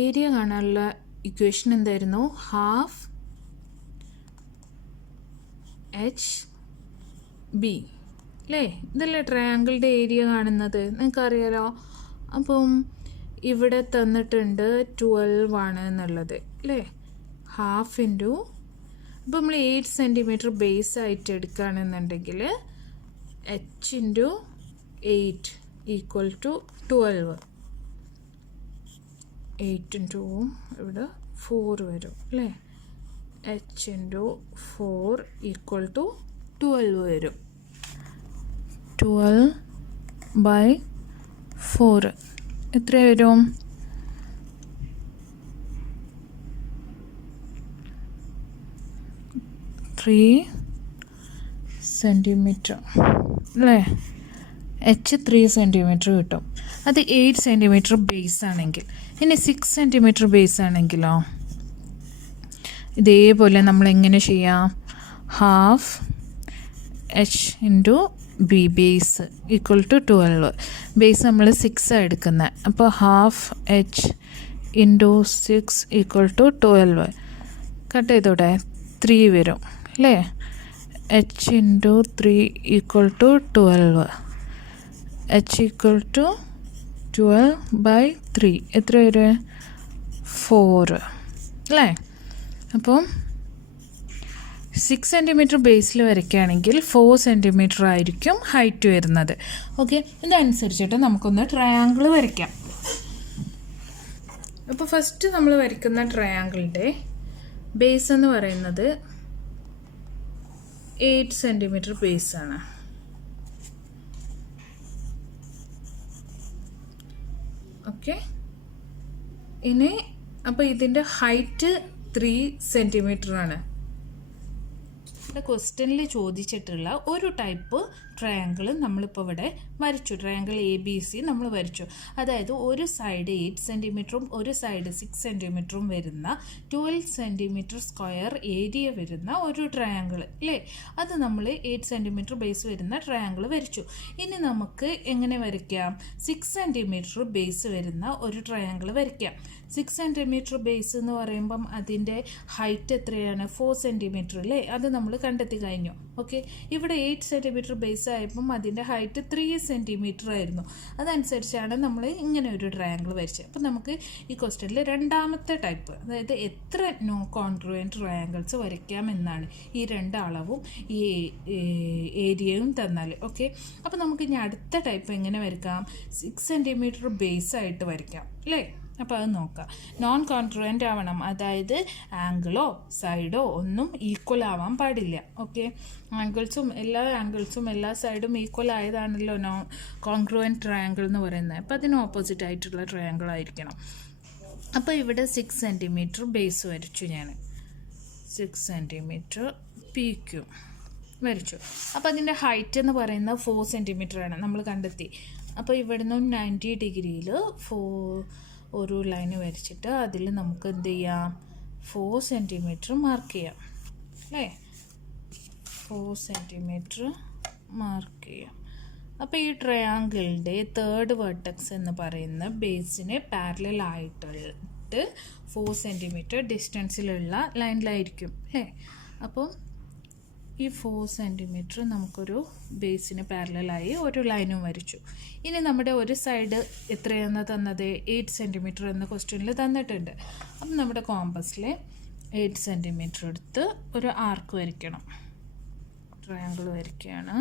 ഏരിയ കാണാനുള്ള ഇക്വേഷൻ എന്തായിരുന്നു? ½ HB അല്ലേ? ഇതല്ലേ ട്രയാങ്കിളുടെ ഏരിയ കാണുന്നത്, നിങ്ങൾക്കറിയാലോ. അപ്പം ഇവിടെ തന്നിട്ടുണ്ട് 12 ആണ് എന്നുള്ളത് അല്ലേ? ½ ഇൻറ്റു, അപ്പോൾ നമ്മൾ 8 സെൻറ്റിമീറ്റർ ബേസ് ആയിട്ട് എടുക്കുകയാണെന്നുണ്ടെങ്കിൽ h into 8 equal to 12. 8 into ഇവിടെ 4 വരും അല്ലേ? h ഇൻറ്റു 4 ഈക്വൽ ടു 12 വരും. 12/4 എത്ര വരും? 3 സെൻറ്റിമീറ്റർ അല്ലേ? h 3 സെൻറ്റിമീറ്റർ കിട്ടും. അത് 8 സെൻറ്റിമീറ്റർ ബേസ് ആണെങ്കിൽ. ഇനി 6 സെൻറ്റിമീറ്റർ ബേസ് ആണെങ്കിലോ ഇതേപോലെ നമ്മൾ എങ്ങനെ ചെയ്യാം? ½ h into b base equal to 12. Base നമ്മൾ 6 എടുക്കുന്നത്, അപ്പോൾ ½ h into 6 equal to 12. Cut ചെയ്തോടെ 3 വരും അല്ലേ? h into 3 equal to 12. h equal to 12/3 എത്ര വരും? 4 അല്ലേ? അപ്പം 6 സെൻറ്റിമീറ്റർ ബേസിൽ വരയ്ക്കുകയാണെങ്കിൽ 4 സെൻറ്റിമീറ്റർ ആയിരിക്കും ഹൈറ്റ് വരുന്നത്. ഓക്കെ, ഇതനുസരിച്ചിട്ട് നമുക്കൊന്ന് ട്രയാങ്കിൾ വരയ്ക്കാം. അപ്പോൾ ഫസ്റ്റ് നമ്മൾ വരയ്ക്കുന്ന ട്രയാങ്കിളിൻ്റെ ബേസ് എന്ന് പറയുന്നത് 8 സെൻറ്റിമീറ്റർ ബേസാണ്. ഓക്കെ, ഇനി അപ്പോൾ ഇതിൻ്റെ ഹൈറ്റ് 3 സെൻറ്റിമീറ്റർ ആണ്. ഇവിടെ ക്വസ്റ്റ്യനിൽ ചോദിച്ചിട്ടുള്ള ഒരു ടൈപ്പ് ട്രയാങ്കിൾ നമ്മളിപ്പോൾ ഇവിടെ വരച്ചു. ട്രയാങ്കിൾ ABC നമ്മൾ വരച്ചു. അതായത് ഒരു സൈഡ് 8 സെൻറ്റിമീറ്ററും ഒരു സൈഡ് 6 സെൻറ്റിമീറ്ററും വരുന്ന 12 സെൻറ്റിമീറ്റർ സ്ക്വയർ ഏരിയ വരുന്ന ഒരു ട്രയാങ്കിൾ അല്ലേ? അത് നമ്മൾ 8 സെൻറ്റിമീറ്റർ ബേസ് വരുന്ന ട്രയാങ്കിൾ വരച്ചു. ഇനി നമുക്ക് എങ്ങനെ വരയ്ക്കാം? 6 സെൻറ്റിമീറ്റർ ബേസ് വരുന്ന ഒരു ട്രയാങ്കിൾ വരയ്ക്കാം. 6 സെൻറ്റിമീറ്റർ ബേസ് എന്ന് പറയുമ്പം അതിൻ്റെ ഹൈറ്റ് എത്രയാണ്? 4 സെൻറ്റിമീറ്റർ അല്ലേ? അത് നമ്മൾ കണ്ടെത്തി കഴിഞ്ഞു. ഓക്കെ, ഇവിടെ 8 സെൻറ്റിമീറ്റർ ബേസ് ആയപ്പം അതിൻ്റെ ഹൈറ്റ് 3 സെൻറ്റിമീറ്റർ ആയിരുന്നു. അതനുസരിച്ചാണ് നമ്മൾ ഇങ്ങനെ ഒരു ട്രയാങ്കിൾ വരച്ചത്. അപ്പം നമുക്ക് ഈ ക്വസ്റ്റ്യനിൽ രണ്ടാമത്തെ ടൈപ്പ്, അതായത് എത്ര നോ കോൺഗ്രുവൻറ്റ് ട്രയാങ്കിൾസ് വരയ്ക്കാം എന്നാണ്. ഈ 2 അളവും ഈ ഏരിയയും തന്നാൽ. ഓക്കെ, അപ്പോൾ നമുക്ക് ഇനി അടുത്ത ടൈപ്പ് എങ്ങനെ വരയ്ക്കാം? 6 സെൻറ്റിമീറ്റർ ബേസ് ആയിട്ട് വരയ്ക്കാം അല്ലേ? അപ്പോൾ അത് നോക്കാം. നോൺ കോൺഗ്രുവൻ്റ് ആവണം, അതായത് ആംഗിളോ സൈഡോ ഒന്നും ഈക്വൽ ആവാൻ പാടില്ല. ഓക്കെ, ആംഗിൾസും എല്ലാ സൈഡും ഈക്വൽ ആയതാണല്ലോ കോൺഗ്രുവൻറ്റ് ട്രയാങ്കിൾ എന്ന് പറയുന്നത്. അപ്പോൾ അതിന് ഓപ്പോസിറ്റ് ആയിട്ടുള്ള ട്രയാങ്കിൾ ആയിരിക്കണം. അപ്പോൾ ഇവിടെ 6 സെൻറ്റിമീറ്റർ ബേസ് വരച്ചു ഞാൻ. 6 സെൻറ്റിമീറ്റർ PQ വരച്ചു. അപ്പോൾ അതിൻ്റെ ഹൈറ്റ് എന്ന് പറയുന്നത് 4 സെൻറ്റിമീറ്റർ ആണ്, നമ്മൾ കണ്ടെത്തി. അപ്പോൾ ഇവിടെ നിന്നും 90 ഡിഗ്രിയിൽ ഒരു ലൈന് വരച്ചിട്ട് അതിൽ നമുക്ക് എന്ത് ചെയ്യാം? 4 സെൻറ്റിമീറ്റർ മാർക്ക് ചെയ്യാം അല്ലേ? 4 സെൻറ്റിമീറ്റർ മാർക്ക് ചെയ്യാം. അപ്പോൾ ഈ ട്രയാങ്കിളിൻ്റെ 3rd വെർട്ടെക്സ് എന്ന് പറയുന്ന ബേസിന് പാരലൽ ആയിട്ട് 4 സെൻറ്റിമീറ്റർ ഡിസ്റ്റൻസിലുള്ള ലൈനിലായിരിക്കും അല്ലേ? അപ്പം ഈ 4 സെൻറ്റിമീറ്റർ നമുക്കൊരു ബേസിന് പാരലായി ഒരു ലൈനും വരച്ചു. ഇനി നമ്മുടെ ഒരു സൈഡ് എത്രയെന്ന് തന്നത് 8 സെൻറ്റിമീറ്റർ എന്ന ക്വസ്റ്റ്യനിൽ തന്നിട്ടുണ്ട്. അപ്പം നമ്മുടെ കോമ്പസിൽ 8 സെൻറ്റിമീറ്റർ എടുത്ത് ഒരു ആർക്ക് വരയ്ക്കണം. ട്രയാങ്കിൾ വരയ്ക്കുകയാണ്.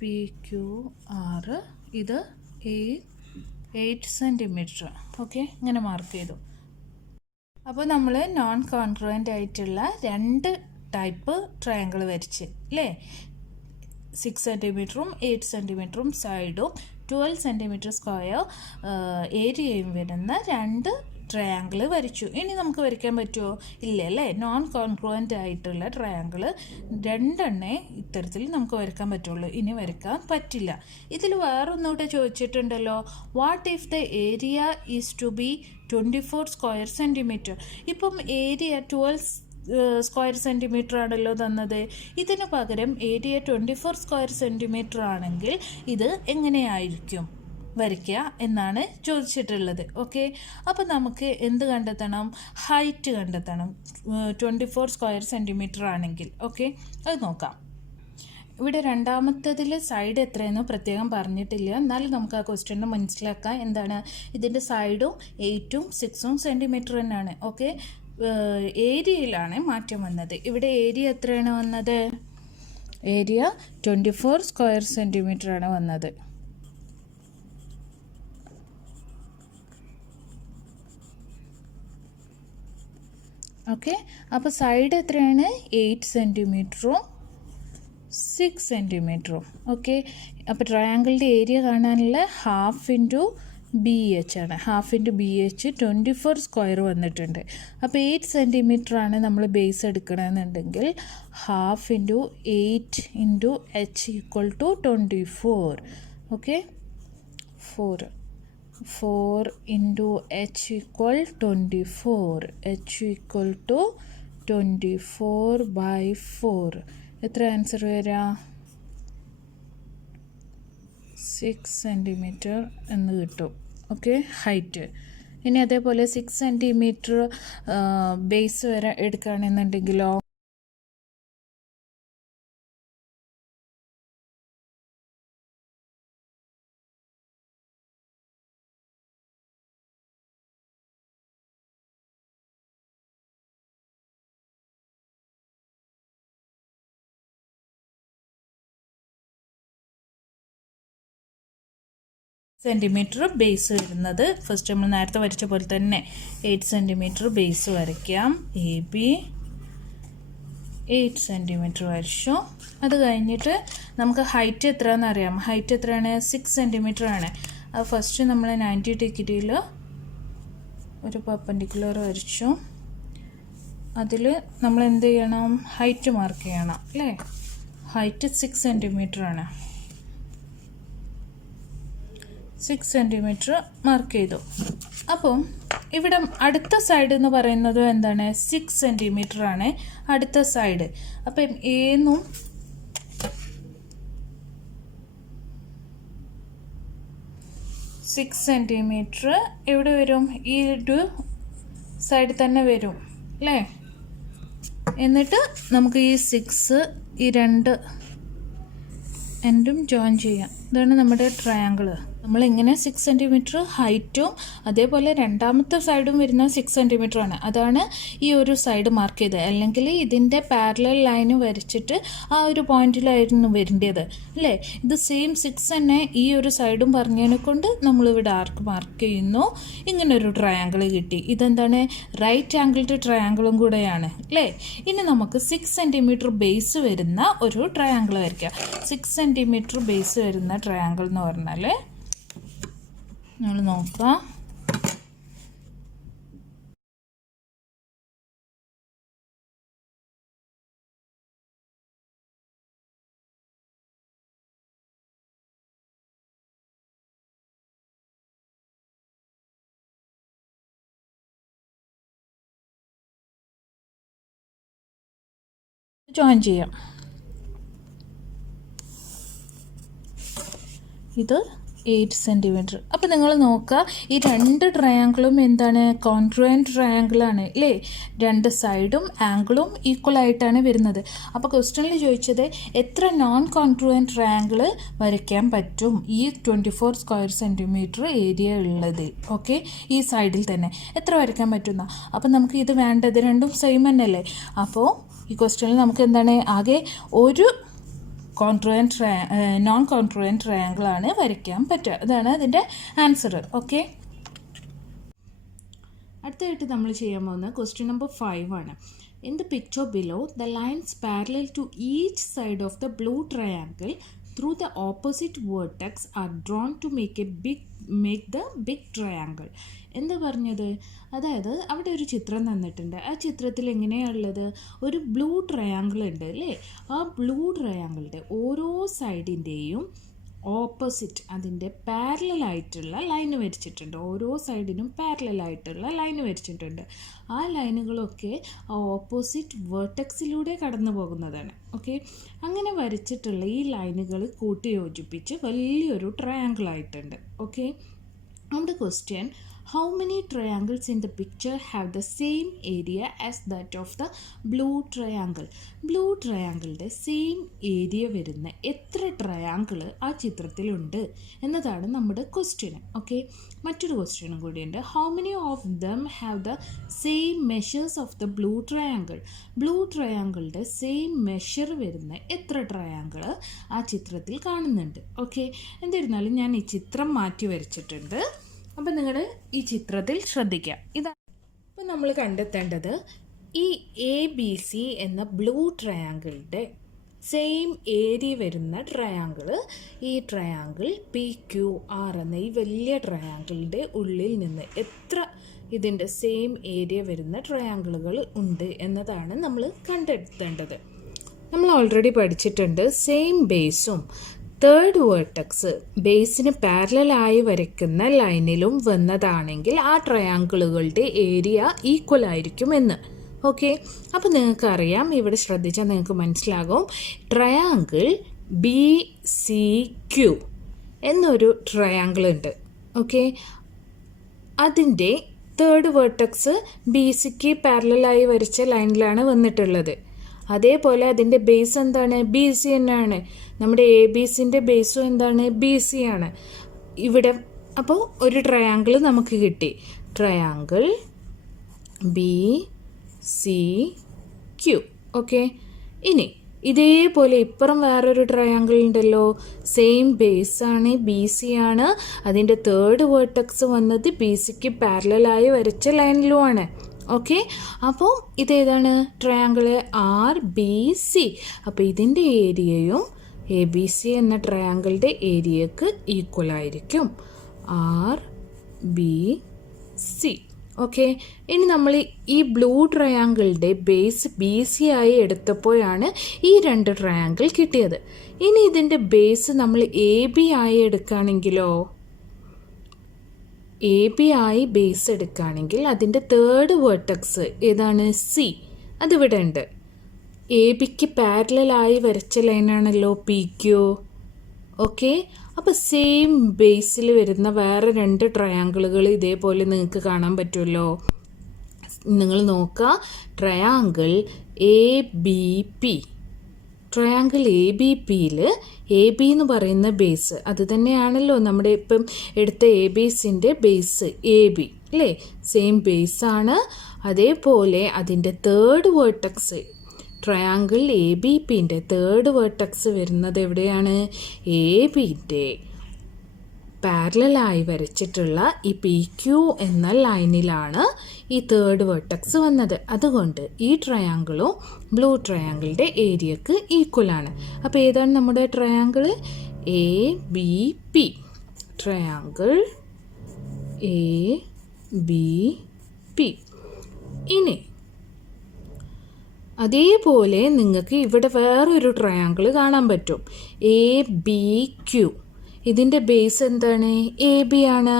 PQR ഇത് 8 സെൻറ്റിമീറ്റർ. ഓക്കെ, ഇങ്ങനെ മാർക്ക് ചെയ്തു. അപ്പോൾ നമ്മൾ നോൺ കോൺഗ്രുവൻ്റ് ആയിട്ടുള്ള 2 ടൈപ്പ് ട്രയാങ്കിൾ വരച്ച് അല്ലേ. 6 സെൻറ്റിമീറ്ററും 8 സെൻറ്റിമീറ്ററും സൈഡും 12 സെൻറ്റിമീറ്റർ സ്ക്വയർ ഏരിയയും വരുന്ന 2 ട്രയാങ്കിൾ വരച്ചു. ഇനി നമുക്ക് വരയ്ക്കാൻ പറ്റുമോ? ഇല്ല അല്ലേ. നോൺ കോൺഗ്രുവൻ്റ് ആയിട്ടുള്ള ട്രയാങ്കിൾ 2 ഇത്തരത്തിൽ നമുക്ക് വരയ്ക്കാൻ പറ്റുള്ളൂ. ഇനി വരയ്ക്കാൻ പറ്റില്ല. ഇതിൽ വേറൊന്നുകൂടെ ചോദിച്ചിട്ടുണ്ടല്ലോ, what if the area is to be 24 square centimetre. ഇപ്പം ഏരിയ 12 സ്ക്വയർ സെൻറ്റിമീറ്റർ ആണല്ലോ തന്നത്. ഇതിന് പകരം ഏരിയ 24 സ്ക്വയർ സെൻറ്റിമീറ്റർ ആണെങ്കിൽ ഇത് എങ്ങനെയായിരിക്കും വരയ്ക്കുക എന്നാണ് ചോദിച്ചിട്ടുള്ളത്. ഓക്കെ, അപ്പോൾ നമുക്ക് എന്ത് കണ്ടെത്തണം? ഹൈറ്റ് കണ്ടെത്തണം. 24 സ്ക്വയർ സെൻറ്റിമീറ്റർ ആണെങ്കിൽ. ഓക്കെ, അത് നോക്കാം. ഇവിടെ രണ്ടാമത്തതിൽ സൈഡ് എത്രയെന്ന് പ്രത്യേകം പറഞ്ഞിട്ടില്ല. എന്നാലും നമുക്ക് ആ ക്വസ്റ്റ്യൻ മനസ്സിലാക്കാം. എന്താണ് ഇതിൻ്റെ സൈഡും 8ഉം 6ഉം സെൻറ്റിമീറ്റർ തന്നെയാണ്. ഓക്കെ, ഏരിയയിലാണ് മാറ്റം വന്നത്. ഇവിടെ ഏരിയ എത്രയാണ് വന്നത്? ഏരിയ 24 സ്ക്വയർ സെൻറ്റിമീറ്റർ ആണ് വന്നത്. ഓക്കെ, അപ്പോൾ സൈഡ് എത്രയാണ്? 8 സെൻറ്റിമീറ്ററും 6 സെൻറ്റിമീറ്ററും. ഓക്കെ, അപ്പോൾ ട്രയാങ്കിളിൻ്റെ ഏരിയ കാണാനുള്ള ഹാഫ് ഇൻറ്റു BH ആണ്. ഹാഫ് ഇൻറ്റു BH 24 സ്ക്വയർ വന്നിട്ടുണ്ട്. അപ്പോൾ 8 സെൻറ്റിമീറ്റർ ആണ് നമ്മൾ ബേസ് എടുക്കണമെന്നുണ്ടെങ്കിൽ half into 8 into H equal to 24. Okay, 4 into H equal 24. H equal to 24/4. എത്ര ആൻസർ വരാം? 6 സെൻറ്റിമീറ്റർ എന്ന് കിട്ടും. Okay, height. ഇനി അതേപോലെ 6 സെൻറ്റിമീറ്റർ ബേസ് വരെ എടുക്കുകയാണെന്നുണ്ടെങ്കിലോ സെൻറ്റിമീറ്റർ ബേസ് വരുന്നത് ഫസ്റ്റ് നമ്മൾ നേരത്തെ വരച്ച പോലെ തന്നെ 8 സെൻറ്റിമീറ്റർ ബേസ് വരയ്ക്കാം. AB 8 സെൻറ്റിമീറ്റർ വരച്ചു. അത് കഴിഞ്ഞിട്ട് നമുക്ക് ഹൈറ്റ് എത്രയാണെന്ന് അറിയാം. ഹൈറ്റ് എത്രയാണ്? 6 സെൻറ്റിമീറ്റർ ആണ്. അത് ഫസ്റ്റ് നമ്മൾ 90 ഡിഗ്രിയിൽ ഒരു പെർപെൻഡിക്കുലർ വരച്ചു. അതിൽ നമ്മൾ എന്ത് ചെയ്യണം? ഹൈറ്റ് മാർക്ക് ചെയ്യണം അല്ലേ. ഹൈറ്റ് 6 സെൻറ്റിമീറ്റർ ആണ്. 6 സെൻറ്റിമീറ്റർ മാർക്ക് ചെയ്തു. അപ്പം ഇവിടെ അടുത്ത സൈഡ് എന്ന് പറയുന്നത് എന്താണ്? 6 സെൻറ്റിമീറ്റർ ആണ് അടുത്ത സൈഡ്. അപ്പം ഏന്നും 6 സെൻറ്റിമീറ്റർ എവിടെ വരും? ഈ ഒരു സൈഡിൽ തന്നെ വരും അല്ലേ. എന്നിട്ട് നമുക്ക് ഈ 6 ഈ 2 എൻഡും ജോയിൻ ചെയ്യാം. ഇതാണ് നമ്മുടെ ട്രയാങ്കിൾ. നമ്മളിങ്ങനെ 6 സെൻറ്റിമീറ്റർ ഹൈറ്റും അതേപോലെ രണ്ടാമത്തെ സൈഡും വരുന്ന 6 സെൻറ്റിമീറ്റർ ആണ്. അതാണ് ഈ ഒരു സൈഡ് മാർക്ക് ചെയ്തത്. അല്ലെങ്കിൽ ഇതിൻ്റെ പാരലൽ ലൈന് വരച്ചിട്ട് ആ ഒരു പോയിന്റിലായിരുന്നു വരേണ്ടത് അല്ലേ. ഇത് സെയിം 6 തന്നെ ഈ ഒരു സൈഡും പറഞ്ഞതിനെ കൊണ്ട് നമ്മളിവിടെ ആർക്ക് മാർക്ക് ചെയ്യുന്നു. ഇങ്ങനൊരു ട്രയാങ്കിൾ കിട്ടി. ഇതെന്താണ്? റൈറ്റ് ആംഗിൾഡ് ട്രയാങ്കിളും കൂടെയാണ് അല്ലേ. ഇനി നമുക്ക് 6 സെൻറ്റിമീറ്റർ ബേസ് വരുന്ന ഒരു ട്രയാങ്കിൾ വരയ്ക്കാം. 6 സെൻറ്റിമീറ്റർ ബേസ് വരുന്ന ട്രയാങ്കിൾ എന്ന് പറഞ്ഞാൽ നമ്മൾ നോക്കാം. ജോയിൻ ചെയ്യാം. ഇത് 8 സെൻറ്റിമീറ്റർ. അപ്പോൾ നിങ്ങൾ നോക്കുക, ഈ രണ്ട് ട്രയാങ്കിളും എന്താണ്, കോൺട്രുവൻറ്റ് ട്രയാങ്കിളാണ് അല്ലേ. രണ്ട് സൈഡും ആംഗിളും ഈക്വൽ ആയിട്ടാണ് വരുന്നത്. അപ്പോൾ ക്വസ്റ്റ്യനിൽ ചോദിച്ചത് എത്ര നോൺ കോൺട്രുവൻറ്റ് ട്രയാങ്കിൾ വരയ്ക്കാൻ പറ്റും ഈ 24 സ്ക്വയർ സെൻറ്റിമീറ്റർ ഏരിയ ഉള്ളത്. ഓക്കെ, ഈ സൈഡിൽ തന്നെ എത്ര വരയ്ക്കാൻ പറ്റുന്ന. അപ്പോൾ നമുക്ക് ഇത് വേണ്ടത് രണ്ടും സെയിം തന്നെയല്ലേ. അപ്പോൾ ഈ ക്വസ്റ്റ്യനിൽ നമുക്ക് എന്താണ്, ആകെ ഒരു നോൺ കോൺട്രുവൻറ്റ് ട്രയാങ്കിളാണ് വരയ്ക്കാൻ പറ്റുക. അതാണ് അതിൻ്റെ ആൻസർ. ഓക്കെ, അടുത്തായിട്ട് നമ്മൾ ചെയ്യാൻ പോകുന്ന ക്വസ്റ്റ്യൻ നമ്പർ 5 ആണ്. In the picture below the lines parallel to each side of the blue triangle through the opposite vertex are drawn to make the big triangle. എന്താ പറഞ്ഞത്, അതായത് അവിടെ ഒരു ചിത്രം തന്നിട്ടുണ്ട്. ആ ചിത്രത്തിൽ എങ്ങനെയാണുള്ളത്, ഒരു ബ്ലൂ ട്രയാങ്കിൾ ഉണ്ട് അല്ലേ. ആ ബ്ലൂ ട്രയാങ്കിളിൻ്റെ ഓരോ സൈഡിൻ്റെയും ഓപ്പോസിറ്റ് അതിൻ്റെ പാരലായിട്ടുള്ള ലൈന് വരച്ചിട്ടുണ്ട്. ഓരോ സൈഡിനും പാരലായിട്ടുള്ള ലൈന് വരച്ചിട്ടുണ്ട്. ആ ലൈനുകളൊക്കെ ആ ഓപ്പോസിറ്റ് വേർട്ടെക്സിലൂടെ കടന്നു പോകുന്നതാണ്. ഓക്കെ, അങ്ങനെ വരച്ചിട്ടുള്ള ഈ ലൈനുകൾ കൂട്ടി യോജിപ്പിച്ച് വലിയൊരു ട്രയാങ്കിൾ ആയിട്ടുണ്ട്. ഓക്കെ, നമ്മുടെ question, how many triangles in the picture have the same area as that of the blue triangle? Blue ട്രയാങ്കിളുടെ സെയിം ഏരിയ വരുന്ന എത്ര ട്രയാങ്കിൾ ആ ചിത്രത്തിലുണ്ട് എന്നതാണ് നമ്മുടെ ക്വസ്റ്റ്യൻ. ഓക്കെ, മറ്റൊരു ക്വസ്റ്റ്യനും കൂടിയുണ്ട്. How many of them have the same measures of the blue triangle? Blue ട്രയാങ്കിളുടെ സെയിം മെഷർ വരുന്ന എത്ര ട്രയാങ്കിൾ ആ ചിത്രത്തിൽ കാണുന്നുണ്ട്? ഓക്കെ, എന്നിരുന്നാലും ഞാൻ ഈ ചിത്രം മാറ്റി വരച്ചിട്ടുണ്ട്. അപ്പം നിങ്ങൾ ഈ ചിത്രത്തിൽ ശ്രദ്ധിക്കുക. ഇതാണ് ഇപ്പം നമ്മൾ കണ്ടെത്തേണ്ടത്, ഈ ABC എന്ന ബ്ലൂ ട്രയാങ്കിളിൻ്റെ സെയിം ഏരിയ വരുന്ന ട്രയാങ്കിൾ, ഈ ട്രയാങ്കിൾ PQR എന്ന ഈ വലിയ ട്രയാങ്കിളിൻ്റെ ഉള്ളിൽ നിന്ന് എത്ര ഇതിൻ്റെ സെയിം ഏരിയ വരുന്ന ട്രയാങ്കിളുകൾ ഉണ്ട് എന്നതാണ് നമ്മൾ കണ്ടെത്തേണ്ടത്. നമ്മൾ ഓൾറെഡി പഠിച്ചിട്ടുണ്ട്, സെയിം ബേസും തേർഡ് വേർട്ടെക്സ് ബേസിന് പാരലായി വരയ്ക്കുന്ന ലൈനിലും വന്നതാണെങ്കിൽ ആ ട്രയാങ്കിളുകളുടെ ഏരിയ ഈക്വൽ ആയിരിക്കും എന്ന്. ഓക്കെ, അപ്പോൾ നിങ്ങൾക്കറിയാം, ഇവിടെ ശ്രദ്ധിച്ചാൽ നിങ്ങൾക്ക് മനസ്സിലാകും, ട്രയാങ്കിൾ BCQ എന്നൊരു ട്രയാങ്കിൾ ഉണ്ട്. ഓക്കെ, അതിൻ്റെ തേർഡ് വേർട്ടെക്സ് BCക്ക് പാരലായി വരച്ച ലൈനിലാണ് വന്നിട്ടുള്ളത്. അതേപോലെ അതിൻ്റെ ബേസ് എന്താണ്, BC തന്നെയാണ്. നമ്മുടെ ABCൻ്റെ ബേസും എന്താണ്, BC ആണ് ഇവിടെ. അപ്പോൾ ഒരു ട്രയാങ്കിൾ നമുക്ക് കിട്ടി, ട്രയാങ്കിൾ BCQ. ഓക്കെ, ഇനി ഇതേപോലെ ഇപ്പുറം വേറൊരു ട്രയാങ്കിൾ ഉണ്ടല്ലോ, സെയിം ബേസാണ്, BC ആണ്. അതിൻ്റെ തേർഡ് വേർട്ടെക്സ് വന്നത് BCക്ക് പാരലായി വരച്ച ലൈനിലുമാണ്. ഓക്കെ, അപ്പോൾ ഇതേതാണ്, ട്രയാങ്കിൾ RBC. അപ്പോൾ ഇതിൻ്റെ ഏരിയയും ABC എന്ന ട്രയാങ്കിളുടെ ഏരിയക്ക് ഈക്വൽ ആയിരിക്കും, RBC. ഓക്കെ, ഇനി നമ്മൾ ഈ ബ്ലൂ ട്രയാങ്കിളുടെ ബേസ് BC ആയി എടുത്തപ്പോഴാണ് ഈ രണ്ട് ട്രയാങ്കിൾ കിട്ടിയത്. ഇനി ഇതിൻ്റെ ബേസ് നമ്മൾ AB ആയി എടുക്കുകയാണെങ്കിലോ, AB ആയി ബേസ് എടുക്കുകയാണെങ്കിൽ അതിൻ്റെ തേർഡ് വേർട്ടെക്സ് ഏതാണ്, C. അതിവിടെ ഉണ്ട്. ABക്ക് പാരലായി വരച്ച ലൈനാണല്ലോ PQ. ഓക്കെ, അപ്പോൾ സെയിം ബേസിൽ വരുന്ന വേറെ രണ്ട് ട്രയാങ്കിളുകൾ ഇതേപോലെ നിങ്ങൾക്ക് കാണാൻ പറ്റുമല്ലോ. നിങ്ങൾ നോക്കുക, ട്രയാങ്കിൾ ABP. ട്രയാങ്കിൾ ABPയിൽ AB എന്ന് പറയുന്ന ബേസ് അത് തന്നെയാണല്ലോ നമ്മുടെ ഇപ്പം എടുത്ത ABCൻ്റെ ബേസ് AB അല്ലേ, സെയിം ബേസാണ്. അതേപോലെ അതിൻ്റെ തേർഡ് വേർട്ടെക്സ്, ട്രയാങ്കിൾ ABPൻ്റെ തേർഡ് വേർട്ടെക്സ് വരുന്നത് എവിടെയാണ്, ABൻ്റെ പാരലായി വരച്ചിട്ടുള്ള ഈ PQ എന്ന ലൈനിലാണ് ഈ തേർഡ് വേർട്ടെക്സ് വന്നത്. അതുകൊണ്ട് ഈ ട്രയാങ്കിളും ബ്ലൂ ട്രയാങ്കിളുടെ ഏരിയക്ക് ഈക്വലാണ്. അപ്പോൾ ഏതാണ് നമ്മുടെ ട്രയാങ്കിൾ, ABP. Triangle ABP. ഇനി അതേപോലെ നിങ്ങൾക്ക് ഇവിടെ വേറൊരു ട്രയാങ്കിൾ കാണാൻ പറ്റും, ABQ. ഇതിൻ്റെ ബേസ് എന്താണ്? എ ബി ആണ്.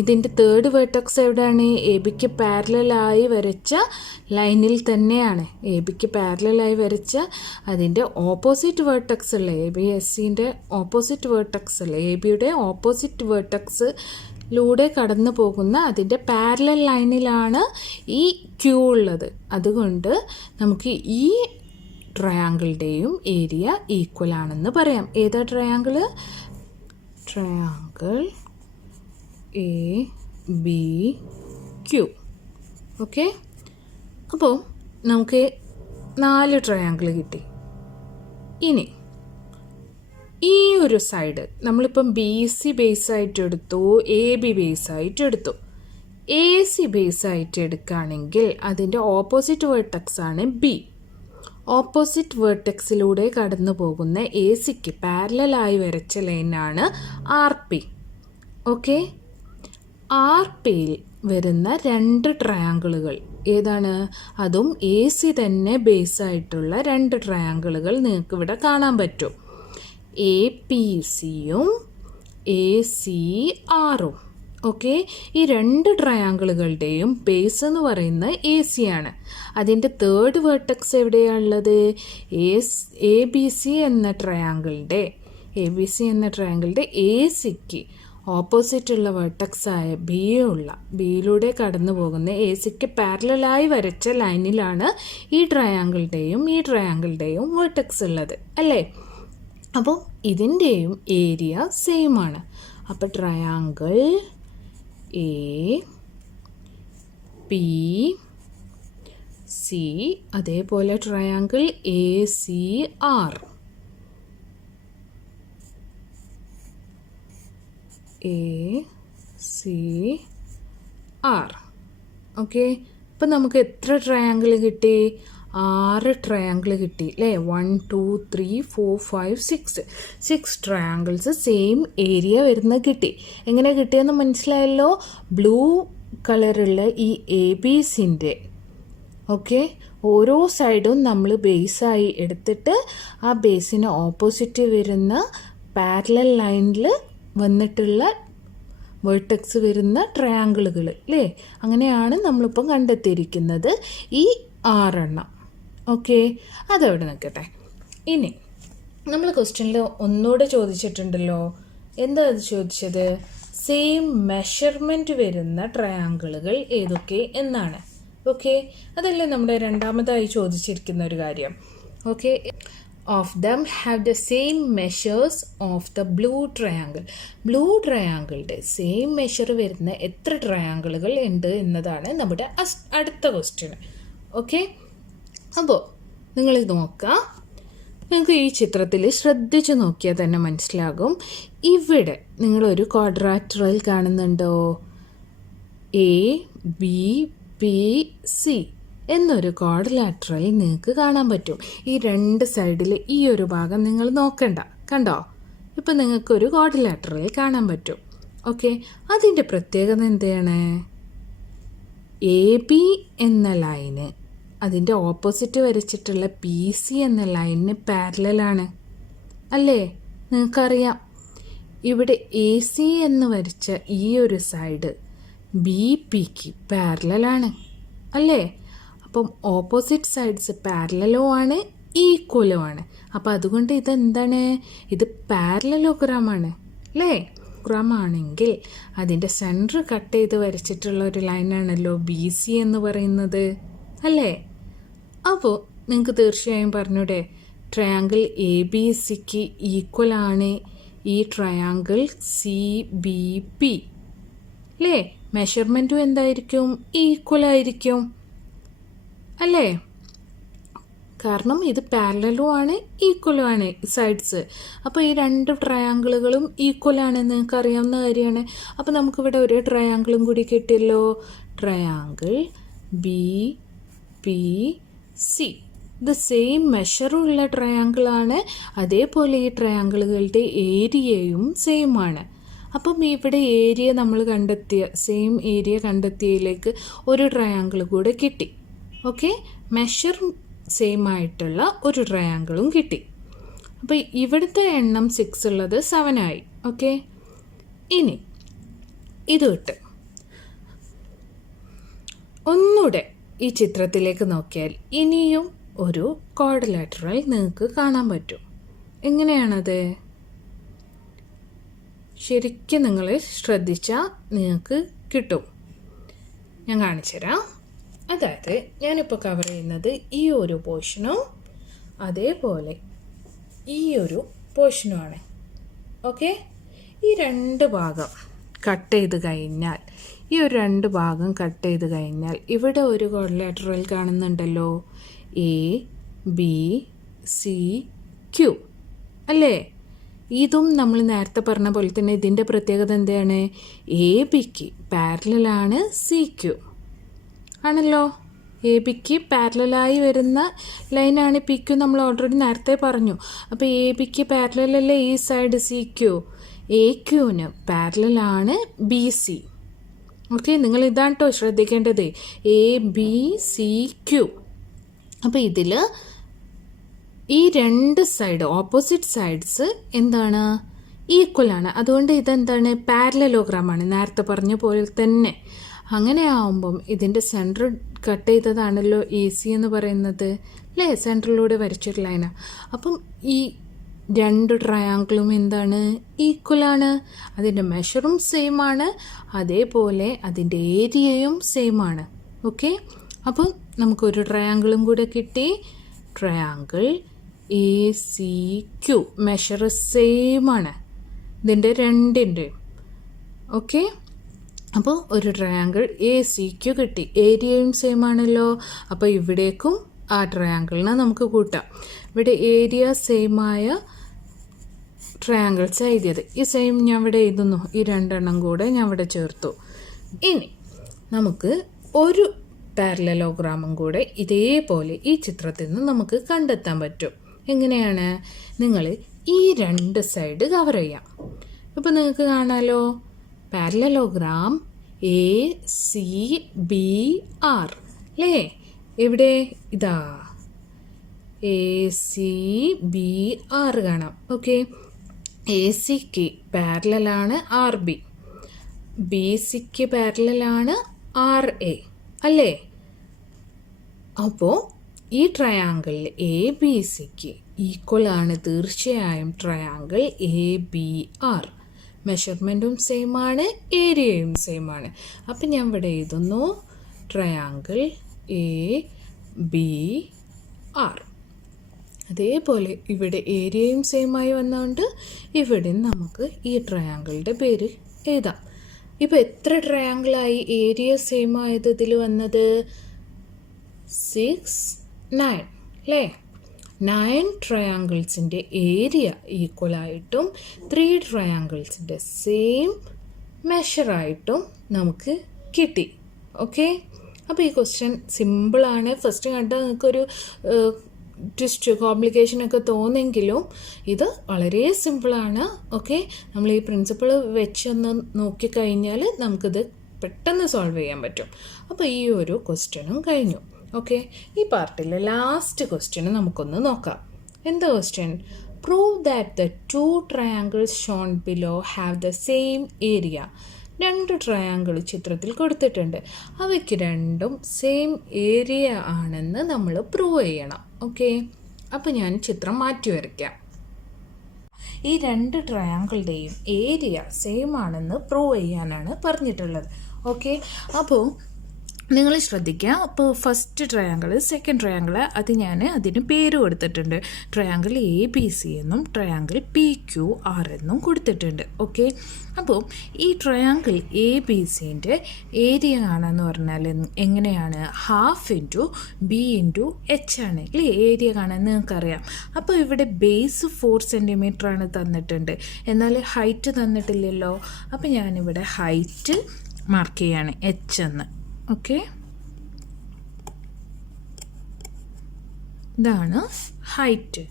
ഇതിൻ്റെ തേർഡ് വെർട്ടെക്സ് എവിടെയാണ്? എ ബിക്ക് പാരലലായി വരച്ച ലൈനിൽ തന്നെയാണ്. എ ബിക്ക് പാരലലായി വരച്ച അതിൻ്റെ ഓപ്പോസിറ്റ് വെർട്ടെക്സ് ഉള്ള എ ബി എസ് സിൻ്റെ ഓപ്പോസിറ്റ് വെർട്ടെക്സ് ഉള്ള എ ബിയുടെ ഓപ്പോസിറ്റ് വെർട്ടെക്സിലൂടെ കടന്നു പോകുന്ന അതിൻ്റെ പാരലൽ ലൈനിലാണ് ഈ ക്യൂ ഉള്ളത്. അതുകൊണ്ട് നമുക്ക് ഈ ട്രയാങ്കിളുടെയും ഏരിയ ഈക്വൽ ആണെന്ന് പറയാം. ഏതാ triangle? Triangle A B Q. Okay, അപ്പോൾ നമുക്ക് 4 ട്രയാങ്കിൾ കിട്ടി. ഇനി ഈ ഒരു സൈഡ് നമ്മളിപ്പം ബി സി ബേസായിട്ട് എടുത്തു, എ ബി ബേസായിട്ട് എടുത്തു. എ സി ബേസായിട്ട് എടുക്കുകയാണെങ്കിൽ അതിൻ്റെ ഓപ്പോസിറ്റ് വെർട്ടെക്സ് ആണ് ബി. ഓപ്പോസിറ്റ് വെർട്ടെക്സിലൂടെ കടന്നു പോകുന്ന എ സിക്ക് പാരലലായി വരച്ച ലൈനാണ് ആർ പി. ഓക്കെ, ആർ പിയിൽ വരുന്ന 2 ട്രയാങ്കിളുകൾ ഏതാണ്? അതും എ സി തന്നെ ബേസായിട്ടുള്ള 2 ട്രയാങ്കിളുകൾ നിങ്ങൾക്ക് ഇവിടെ കാണാൻ പറ്റും. എ പി സിയും എ സി ആറും. ഓക്കെ, ഈ 2 ട്രയാങ്കിളുകളുടെയും ബേസ് എന്ന് പറയുന്നത് എ സി ആണ്. അതിൻ്റെ തേർഡ് വെർട്ടെക്സ് എവിടെയാണുള്ളത്? എ ബി സി എന്ന ട്രയാങ്കിളുടെ എ സിക്ക് ഓപ്പോസിറ്റുള്ള വെർട്ടെക്സായ ബിയിലൂടെ കടന്നു പോകുന്ന എ സിക്ക് പാരലലായി വരച്ച ലൈനിലാണ് ഈ ട്രയാങ്കിളുടെയും വെർട്ടെക്സ് ഉള്ളത് അല്ലേ? അപ്പോൾ ഇതിൻ്റെയും ഏരിയ സെയിം ആണ്. അപ്പോൾ ട്രയാങ്കിൾ എ പി സി അതേപോലെ triangle A C R. Okay, ഇപ്പം നമുക്ക് എത്ര ട്രയാങ്കിൾ കിട്ടി? 6 ട്രയാങ്കിൾ കിട്ടി അല്ലേ? 1 2 3 4 5 6 ട്രയാങ്കിൾസ് സെയിം ഏരിയ വരുന്നത് കിട്ടി. എങ്ങനെ കിട്ടിയെന്ന് മനസ്സിലായല്ലോ? ബ്ലൂ കളറുള്ള ഈ എ ബി സിൻ്റെ ഓക്കെ ഓരോ സൈഡും നമ്മൾ ബേസായി എടുത്തിട്ട് ആ ബേസിന് ഓപ്പോസിറ്റ് വരുന്ന പാരലൽ ലൈനിൽ വന്നിട്ടുള്ള വെർട്ടെക്സ് വരുന്ന ട്രയാങ്കിളുകൾ അല്ലേ? അങ്ങനെയാണ് നമ്മളിപ്പം കണ്ടെത്തിയിരിക്കുന്നത് ഈ 6 എണ്ണം. ഓക്കെ, അതവിടെ നിൽക്കട്ടെ. ഇനി നമ്മൾ ക്വസ്റ്റ്യനിൽ ഒന്നുകൂടെ ചോദിച്ചിട്ടുണ്ടല്ലോ. എന്താ അത് ചോദിച്ചത്? സെയിം മെഷർമെൻറ്റ് വരുന്ന ട്രയാങ്കിളുകൾ ഏതൊക്കെ എന്നാണ്. ഓക്കെ, അതല്ലേ നമ്മുടെ രണ്ടാമതായി ചോദിച്ചിരിക്കുന്ന ഒരു കാര്യം. Okay, of them have the same measures of the blue ട്രയാങ്കിളുടെ സെയിം മെഷർ വരുന്ന എത്ര ട്രയാങ്കിളുകൾ ഉണ്ട് എന്നതാണ് നമ്മുടെ അടുത്ത ക്വസ്റ്റ്യൻ. ഓക്കെ, അപ്പോൾ നിങ്ങളിത് നോക്കുക. നിങ്ങൾക്ക് ഈ ചിത്രത്തിൽ ശ്രദ്ധിച്ച് നോക്കിയാൽ തന്നെ മനസ്സിലാകും. ഇവിടെ നിങ്ങളൊരു ക്വാഡ്രാറ്ററൽ കാണുന്നുണ്ടോ? എ ബി പി സി എന്നൊരു ക്വാഡ്രിലാറ്ററൽ നിങ്ങൾക്ക് കാണാൻ പറ്റും. ഈ 2 സൈഡിൽ ഈ ഒരു ഭാഗം നിങ്ങൾ നോക്കണ്ട. കണ്ടോ? ഇപ്പം നിങ്ങൾക്കൊരു ക്വാഡ്രിലാറ്ററൽ കാണാൻ പറ്റും. ഓക്കെ, അതിൻ്റെ പ്രത്യേകത എന്താണ്? എ ബി എന്ന ലൈന് അതിൻ്റെ ഓപ്പോസിറ്റ് വരച്ചിട്ടുള്ള പി സി എന്ന ലൈനിന് പാരലലാണ് അല്ലേ? നിങ്ങൾക്കറിയാം ഇവിടെ എ സി എന്ന് വരച്ച ഈ ഒരു സൈഡ് ബി പിക്ക് പാരലലാണ് അല്ലേ? അപ്പം ഓപ്പോസിറ്റ് സൈഡ്സ് പാരലലും ആണ് ഈക്വലും ആണ്. അപ്പം അതുകൊണ്ട് ഇതെന്താണ്? ഇത് പാരലലോഗ്രാമാണ് അല്ലേ? ഗ്രാമാണെങ്കിൽ അതിൻ്റെ സെൻറ്റർ കട്ട് ചെയ്ത് വരച്ചിട്ടുള്ള ഒരു ലൈനാണല്ലോ ബി സി എന്ന് പറയുന്നത് അല്ലേ? അപ്പോൾ നിങ്ങൾക്ക് തീർച്ചയായും പറഞ്ഞൂടെ ട്രയാങ്കിൾ എ ബി സിക്ക് ഈക്വലാണ് ഈ ട്രയാങ്കിൾ സി ബി പി അല്ലേ? മെഷർമെൻറ്റും എന്തായിരിക്കും? ഈക്വലായിരിക്കും അല്ലേ? കാരണം ഇത് പാരലലും ആണ് ഈക്വലും ആണ് സൈഡ്സ്. അപ്പോൾ ഈ 2 ട്രയാങ്കിളുകളും ഈക്വലാണെന്ന് നിങ്ങൾക്ക് അറിയാവുന്ന കാര്യമാണ്. അപ്പോൾ നമുക്കിവിടെ ഒരു ട്രയാങ്കിളും കൂടി കിട്ടിയല്ലോ. ട്രയാങ്കിൾ ബി പി സി ഇത് സെയിം മെഷറുള്ള ട്രയാങ്കിളാണ്. അതേപോലെ ഈ ട്രയാങ്കിളുകളുടെ ഏരിയയും സെയിം ആണ്. അപ്പം ഇവിടെ ഏരിയ നമ്മൾ സെയിം ഏരിയ കണ്ടെത്തിയതിലേക്ക് ഒരു ട്രയാങ്കിൾ കൂടെ കിട്ടി. ഓക്കെ, മെഷർ സെയിം ആയിട്ടുള്ള ഒരു ട്രയാങ്കിളും കിട്ടി. അപ്പോൾ ഇവിടുത്തെ എണ്ണം 6 ഉള്ളത് 7 ആയി ഓക്കെ, ഇനി ഇത് വിട്ട് ഒന്നുകൂടെ ഈ ചിത്രത്തിലേക്ക് നോക്കിയാൽ ഇനിയും ഒരു ക്വാഡ്രിലാറ്ററൽ നിങ്ങൾക്ക് കാണാൻ പറ്റും. എങ്ങനെയാണത്? ശരിക്കും നിങ്ങൾ ശ്രദ്ധിച്ചാൽ നിങ്ങൾക്ക് കിട്ടും. ഞാൻ കാണിച്ചു തരാം. അതായത് ഞാനിപ്പോൾ കവർ ചെയ്യുന്നത് ഈ ഒരു പോർഷനും അതേപോലെ ഈ ഒരു പോർഷനുമാണ്. ഓക്കെ, ഈ രണ്ട് ഭാഗം കട്ട് ചെയ്ത് കഴിഞ്ഞാൽ ഇവിടെ ഒരു ക്വാഡ്രിലാറ്ററൽ കാണുന്നുണ്ടല്ലോ, ABCQ അല്ലേ? ഇതും നമ്മൾ നേരത്തെ പറഞ്ഞ പോലെ തന്നെ ഇതിൻ്റെ പ്രത്യേകത എന്താണ്? ABക്ക് പാരലലാണ് CQ ആണല്ലോ. ABക്ക് പാരലായി വരുന്ന ലൈനാണ് PQ, നമ്മൾ ഓൾറെഡി നേരത്തെ പറഞ്ഞു. അപ്പോൾ ABക്ക് പാരലല്ലേ ഈ സൈഡ് CQ, AQന് പാരലാണ് BC. ഓക്കെ, നിങ്ങൾ ഇതാണ് കേട്ടോ ശ്രദ്ധിക്കേണ്ടത്, ABCQ. അപ്പോൾ ഇതിൽ ഈ രണ്ട് സൈഡ് ഓപ്പോസിറ്റ് സൈഡ്സ് എന്താണ്? ഈക്വലാണ്. അതുകൊണ്ട് ഇതെന്താണ്? പാരലലോഗ്രാമാണ്, നേരത്തെ പറഞ്ഞ പോലെ തന്നെ. അങ്ങനെ ആവുമ്പം ഇതിൻ്റെ സെൻറ്റർ കട്ട് ചെയ്തതാണല്ലോ AC എന്ന് പറയുന്നത് അല്ലേ? സെൻറ്ററിലൂടെ വരച്ചൊരു ലൈനാണ്. അപ്പം ഈ രണ്ട് ട്രയാങ്കിളും എന്താണ്? ഈക്വലാണ്. അതിൻ്റെ മെഷറും സെയിം ആണ്, അതേപോലെ അതിൻ്റെ ഏരിയയും സെയിം ആണ്. ഓക്കെ, അപ്പം നമുക്കൊരു ട്രയാങ്കിളും കൂടെ കിട്ടി. ട്രയാങ്കിൾ ACQ മെഷർ സെയിം ആണ് ഇതിൻ്റെ രണ്ടിൻ്റെയും. ഓക്കെ, അപ്പോൾ ഒരു ട്രയാങ്കിൾ ACQ കിട്ടി. ഏരിയയും സെയിം ആണല്ലോ. അപ്പോൾ ഇവിടേക്കും ആ ട്രയാങ്കിളിനെ നമുക്ക് കൂട്ടാം. ഇവിടെ ഏരിയ സെയിമായ ട്രയാങ്കിൾസ് എഴുതിയത് ഈ സെയിം ഞാൻ ഇവിടെ എഴുതുന്നു. ഈ രണ്ടെണ്ണം കൂടെ ഞാൻ ഇവിടെ ചേർത്തു. ഇനി നമുക്ക് ഒരു പാരലലോഗ്രാമും കൂടെ ഇതേപോലെ ഈ ചിത്രത്തിൽ നിന്ന് നമുക്ക് കണ്ടെത്താൻ പറ്റും. എങ്ങനെയാണ്? നിങ്ങൾ ഈ രണ്ട് സൈഡ് കവർ ചെയ്യാം. ഇപ്പോൾ നിങ്ങൾക്ക് കാണാമല്ലോ, പാരലലോഗ്രാം ACBR അല്ലേ? എവിടെ? ഇതാ ACBR കാണാം. ഓക്കെ, ACക്ക് പാരലാണ് RB, BCക്ക് പാരലാണ് RA അല്ലേ? അപ്പോൾ ഈ ട്രയാങ്കിൾ ABCക്ക് ഈക്വൽ ആണ് തീർച്ചയായും ട്രയാങ്കിൾ ABR. മെഷർമെൻറ്റും സെയിം ആണ്, ഏരിയയും സെയിം ആണ്. അപ്പം ഞാൻ ഇവിടെ എഴുതുന്നു ട്രയാങ്കിൾ ABR. അതേപോലെ ഇവിടെ ഏരിയയും സെയിമായി വന്നുകൊണ്ട് ഇവിടെ നമുക്ക് ഈ ട്രയാങ്കിളുടെ പേര് എഴുതാം. ഇപ്പോൾ എത്ര ട്രയാങ്കിളായി ഏരിയ സെയിം ആയത് ഇതിൽ വന്നത്? 6, 9 അല്ലേ? 9 ട്രയാങ്കിൾസിൻ്റെ ഏരിയ ഈക്വലായിട്ടും 3 ട്രയാങ്കിൾസിൻ്റെ സെയിം മെഷറായിട്ടും നമുക്ക് കിട്ടി. ഓക്കെ, അപ്പോൾ ഈ ക്വസ്റ്റ്യൻ സിമ്പിളാണ്. ഫസ്റ്റ് കണ്ടാൽ നിങ്ങൾക്കൊരു ട്വിസ്റ്റ് കോംപ്ലിക്കേഷനൊക്കെ തോന്നെങ്കിലും ഇത് വളരെ സിമ്പിളാണ്. ഓക്കെ, നമ്മൾ ഈ പ്രിൻസിപ്പിൾ വെച്ചൊന്ന് നോക്കിക്കഴിഞ്ഞാൽ നമുക്കിത് പെട്ടെന്ന് സോൾവ് ചെയ്യാൻ പറ്റും. അപ്പോൾ ഈ ഒരു ക്വസ്റ്റ്യനും കഴിഞ്ഞു. ഓക്കെ, ഈ പാർട്ടിലെ ലാസ്റ്റ് ക്വസ്റ്റ്യൻ നമുക്കൊന്ന് നോക്കാം. എന്താ question? Prove that the 2 triangles Sean below have the same area. 2 triangle ചിത്രത്തിൽ കൊടുത്തിട്ടുണ്ട്, അവയ്ക്ക് രണ്ടും സെയിം ഏരിയ ആണെന്ന് നമ്മൾ പ്രൂവ് ചെയ്യണം. ഓക്കെ, അപ്പോൾ ഞാൻ ചിത്രം മാറ്റി വരയ്ക്കാം. ഈ 2 ട്രയാങ്കിളുടെയും ഏരിയ സെയിം ആണെന്ന് പ്രൂവ് ചെയ്യാനാണ് പറഞ്ഞിട്ടുള്ളത്. ഓക്കെ, അപ്പോൾ നിങ്ങൾ ശ്രദ്ധിക്കുക. അപ്പോൾ ഫസ്റ്റ് ട്രയാങ്കിൾ, സെക്കൻഡ് ട്രയാങ്കിൾ അത് ഞാൻ അതിന് പേര് കൊടുത്തിട്ടുണ്ട്. ട്രയാങ്കിൾ ABC എന്നും ട്രയാങ്കിൾ PQR എന്നും കൊടുത്തിട്ടുണ്ട്. ഓക്കെ, അപ്പോൾ ഈ ട്രയാങ്കിൾ ABCൻ്റെ ഏരിയ കാണാമെന്ന് പറഞ്ഞാൽ എങ്ങനെയാണ്? 1/2 × B × H ആണ് അല്ലേ ഏരിയ കാണാൻ നിങ്ങൾക്കറിയാം. അപ്പോൾ ഇവിടെ ബേസ് 4 സെൻറ്റിമീറ്റർ ആണ് തന്നിട്ടുണ്ട്, എന്നാൽ ഹൈറ്റ് തന്നിട്ടില്ലല്ലോ. അപ്പോൾ ഞാനിവിടെ ഹൈറ്റ് മാർക്ക് ചെയ്യാണ് H എന്ന്. ഓക്കെ, ഇതാണ് ഹൈറ്റ്.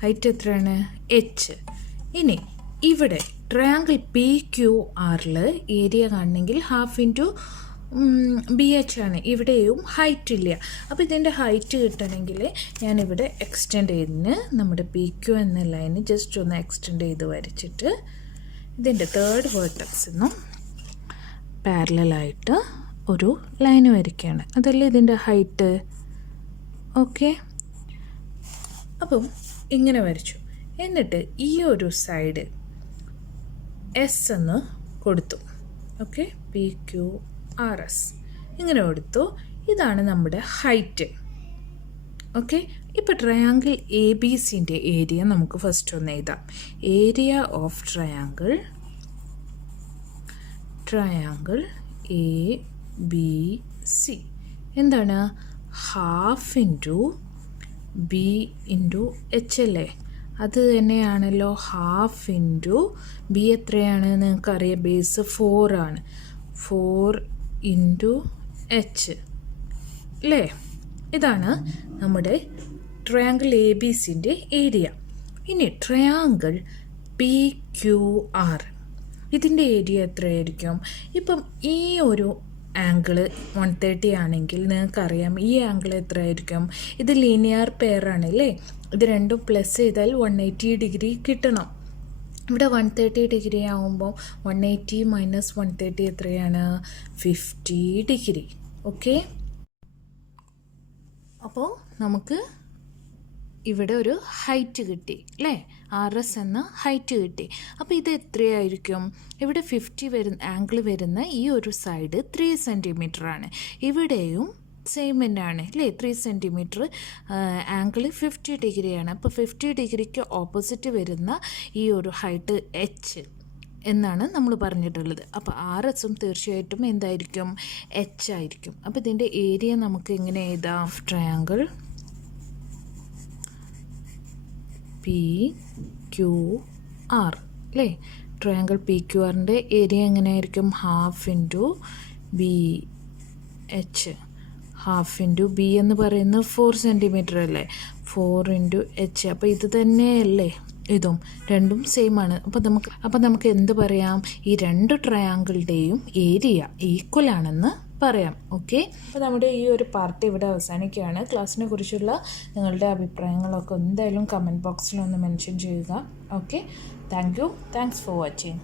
ഹൈറ്റ് എത്രയാണ്? H. ഇനി ഇവിടെ ട്രയാങ്കിൾ PQRൽ ഏരിയ കാണണമെങ്കിൽ 1/2 × BH ആണ്. ഇവിടെയും ഹൈറ്റ് ഇല്ല. അപ്പോൾ ഇതിൻ്റെ ഹൈറ്റ് കിട്ടണമെങ്കിൽ ഞാനിവിടെ എക്സ്റ്റെൻഡ് ചെയ്തിന് നമ്മുടെ PQ എന്ന ലൈന് ജസ്റ്റ് ഒന്ന് എക്സ്റ്റെൻഡ് ചെയ്ത് വരച്ചിട്ട് ഇതിൻ്റെ തേർഡ് വേർട്ടെക്സിൽ നിന്നും പാരലായിട്ട് ഒരു ലൈൻ വരയ്ക്കുകയാണ്. അതല്ലേ ഇതിൻ്റെ ഹൈറ്റ്. ഓക്കെ, അപ്പം ഇങ്ങനെ വരച്ചു. എന്നിട്ട് ഈ ഒരു സൈഡ് എസ് എന്ന് കൊടുത്തു. ഓക്കെ, PQRS ഇങ്ങനെ കൊടുത്തു. ഇതാണ് നമ്മുടെ ഹൈറ്റ്. ഓക്കെ, ഇപ്പോൾ ട്രയാങ്കിൾ ABC ഏരിയ നമുക്ക് ഫസ്റ്റ് ഒന്ന് എഴുതാം. ഏരിയ ഓഫ് ട്രയാങ്കിൾ ABC എന്താണ്? Half into B into H അല്ലേ? അത് തന്നെയാണല്ലോ. ഹാഫ് ഇൻറ്റു B എത്രയാണ് നിങ്ങൾക്കറിയാം, ബേസ് 4 ആണ്. 4 ഇൻറ്റു H അല്ലേ? ഇതാണ് നമ്മുടെ ട്രയാങ്കിൾ ABC ഏരിയ. ഇനി ട്രയാങ്കിൾ PQR ഇതിൻ്റെ ഏരിയ എത്രയായിരിക്കും? ഇപ്പം ഈ ഒരു ആംഗിൾ 130 ആണെങ്കിൽ നിങ്ങൾക്കറിയാം ഈ ആംഗിൾ എത്രയായിരിക്കും? ഇത് ലീനിയർ പെയറാണ് അല്ലേ? ഇത് രണ്ടും പ്ലസ് ചെയ്താൽ 180 ഡിഗ്രി കിട്ടണം. ഇവിടെ 130 ഡിഗ്രി ആകുമ്പോൾ 180 മൈനസ് 130 എത്രയാണ്? 50 ഡിഗ്രി. ഓക്കെ, അപ്പോൾ നമുക്ക് ഇവിടെ ഒരു ഹൈറ്റ് കിട്ടി അല്ലേ? RS എന്ന ഹൈറ്റ് കിട്ടി. അപ്പോൾ ഇത് എത്രയായിരിക്കും? ഇവിടെ 50 ആംഗിൾ വരുന്ന ഈ ഒരു സൈഡ് 3 സെൻറ്റിമീറ്റർ ആണ്. ഇവിടെയും സെയിം തന്നെയാണ് അല്ലേ? 3 സെൻറ്റിമീറ്റർ ആംഗിൾ 50 ഡിഗ്രിയാണ്. അപ്പോൾ 50 ഡിഗ്രിക്ക് ഓപ്പോസിറ്റ് വരുന്ന ഈ ഒരു ഹൈറ്റ് H എന്നാണ് നമ്മൾ പറഞ്ഞിട്ടുള്ളത്. അപ്പോൾ RSഉം തീർച്ചയായിട്ടും എന്തായിരിക്കും? H ആയിരിക്കും. അപ്പോൾ ഇതിൻ്റെ ഏരിയ നമുക്ക് എങ്ങനെ എഴുതാം? ട്രയാങ്കിൾ PQR അല്ലേ? ട്രയാങ്കിൾ PQRൻ്റെ ഏരിയ എങ്ങനെയായിരിക്കും? Half into BH. Half into B എന്ന് പറയുന്നത് 4 സെൻറ്റിമീറ്റർ അല്ലേ? 4 ഇൻറ്റു H. അപ്പോൾ ഇത് തന്നെയല്ലേ ഇതും? രണ്ടും സെയിം ആണ്. അപ്പോൾ നമുക്ക് എന്ത് പറയാം? ഈ രണ്ട് ട്രയാങ്കിളുടെയും ഏരിയ ഈക്വൽ ആണെന്ന് പറയാം. ഓക്കെ, അപ്പോൾ നമ്മുടെ ഈ ഒരു പാർട്ട് ഇവിടെ അവസാനിക്കുകയാണ്. ക്ലാസ്സിനെ കുറിച്ചുള്ള നിങ്ങളുടെ അഭിപ്രായങ്ങളൊക്കെ എന്തായാലും കമൻറ്റ് ബോക്സിലൊന്ന് മെൻഷൻ ചെയ്യുക. Okay, thanks for watching.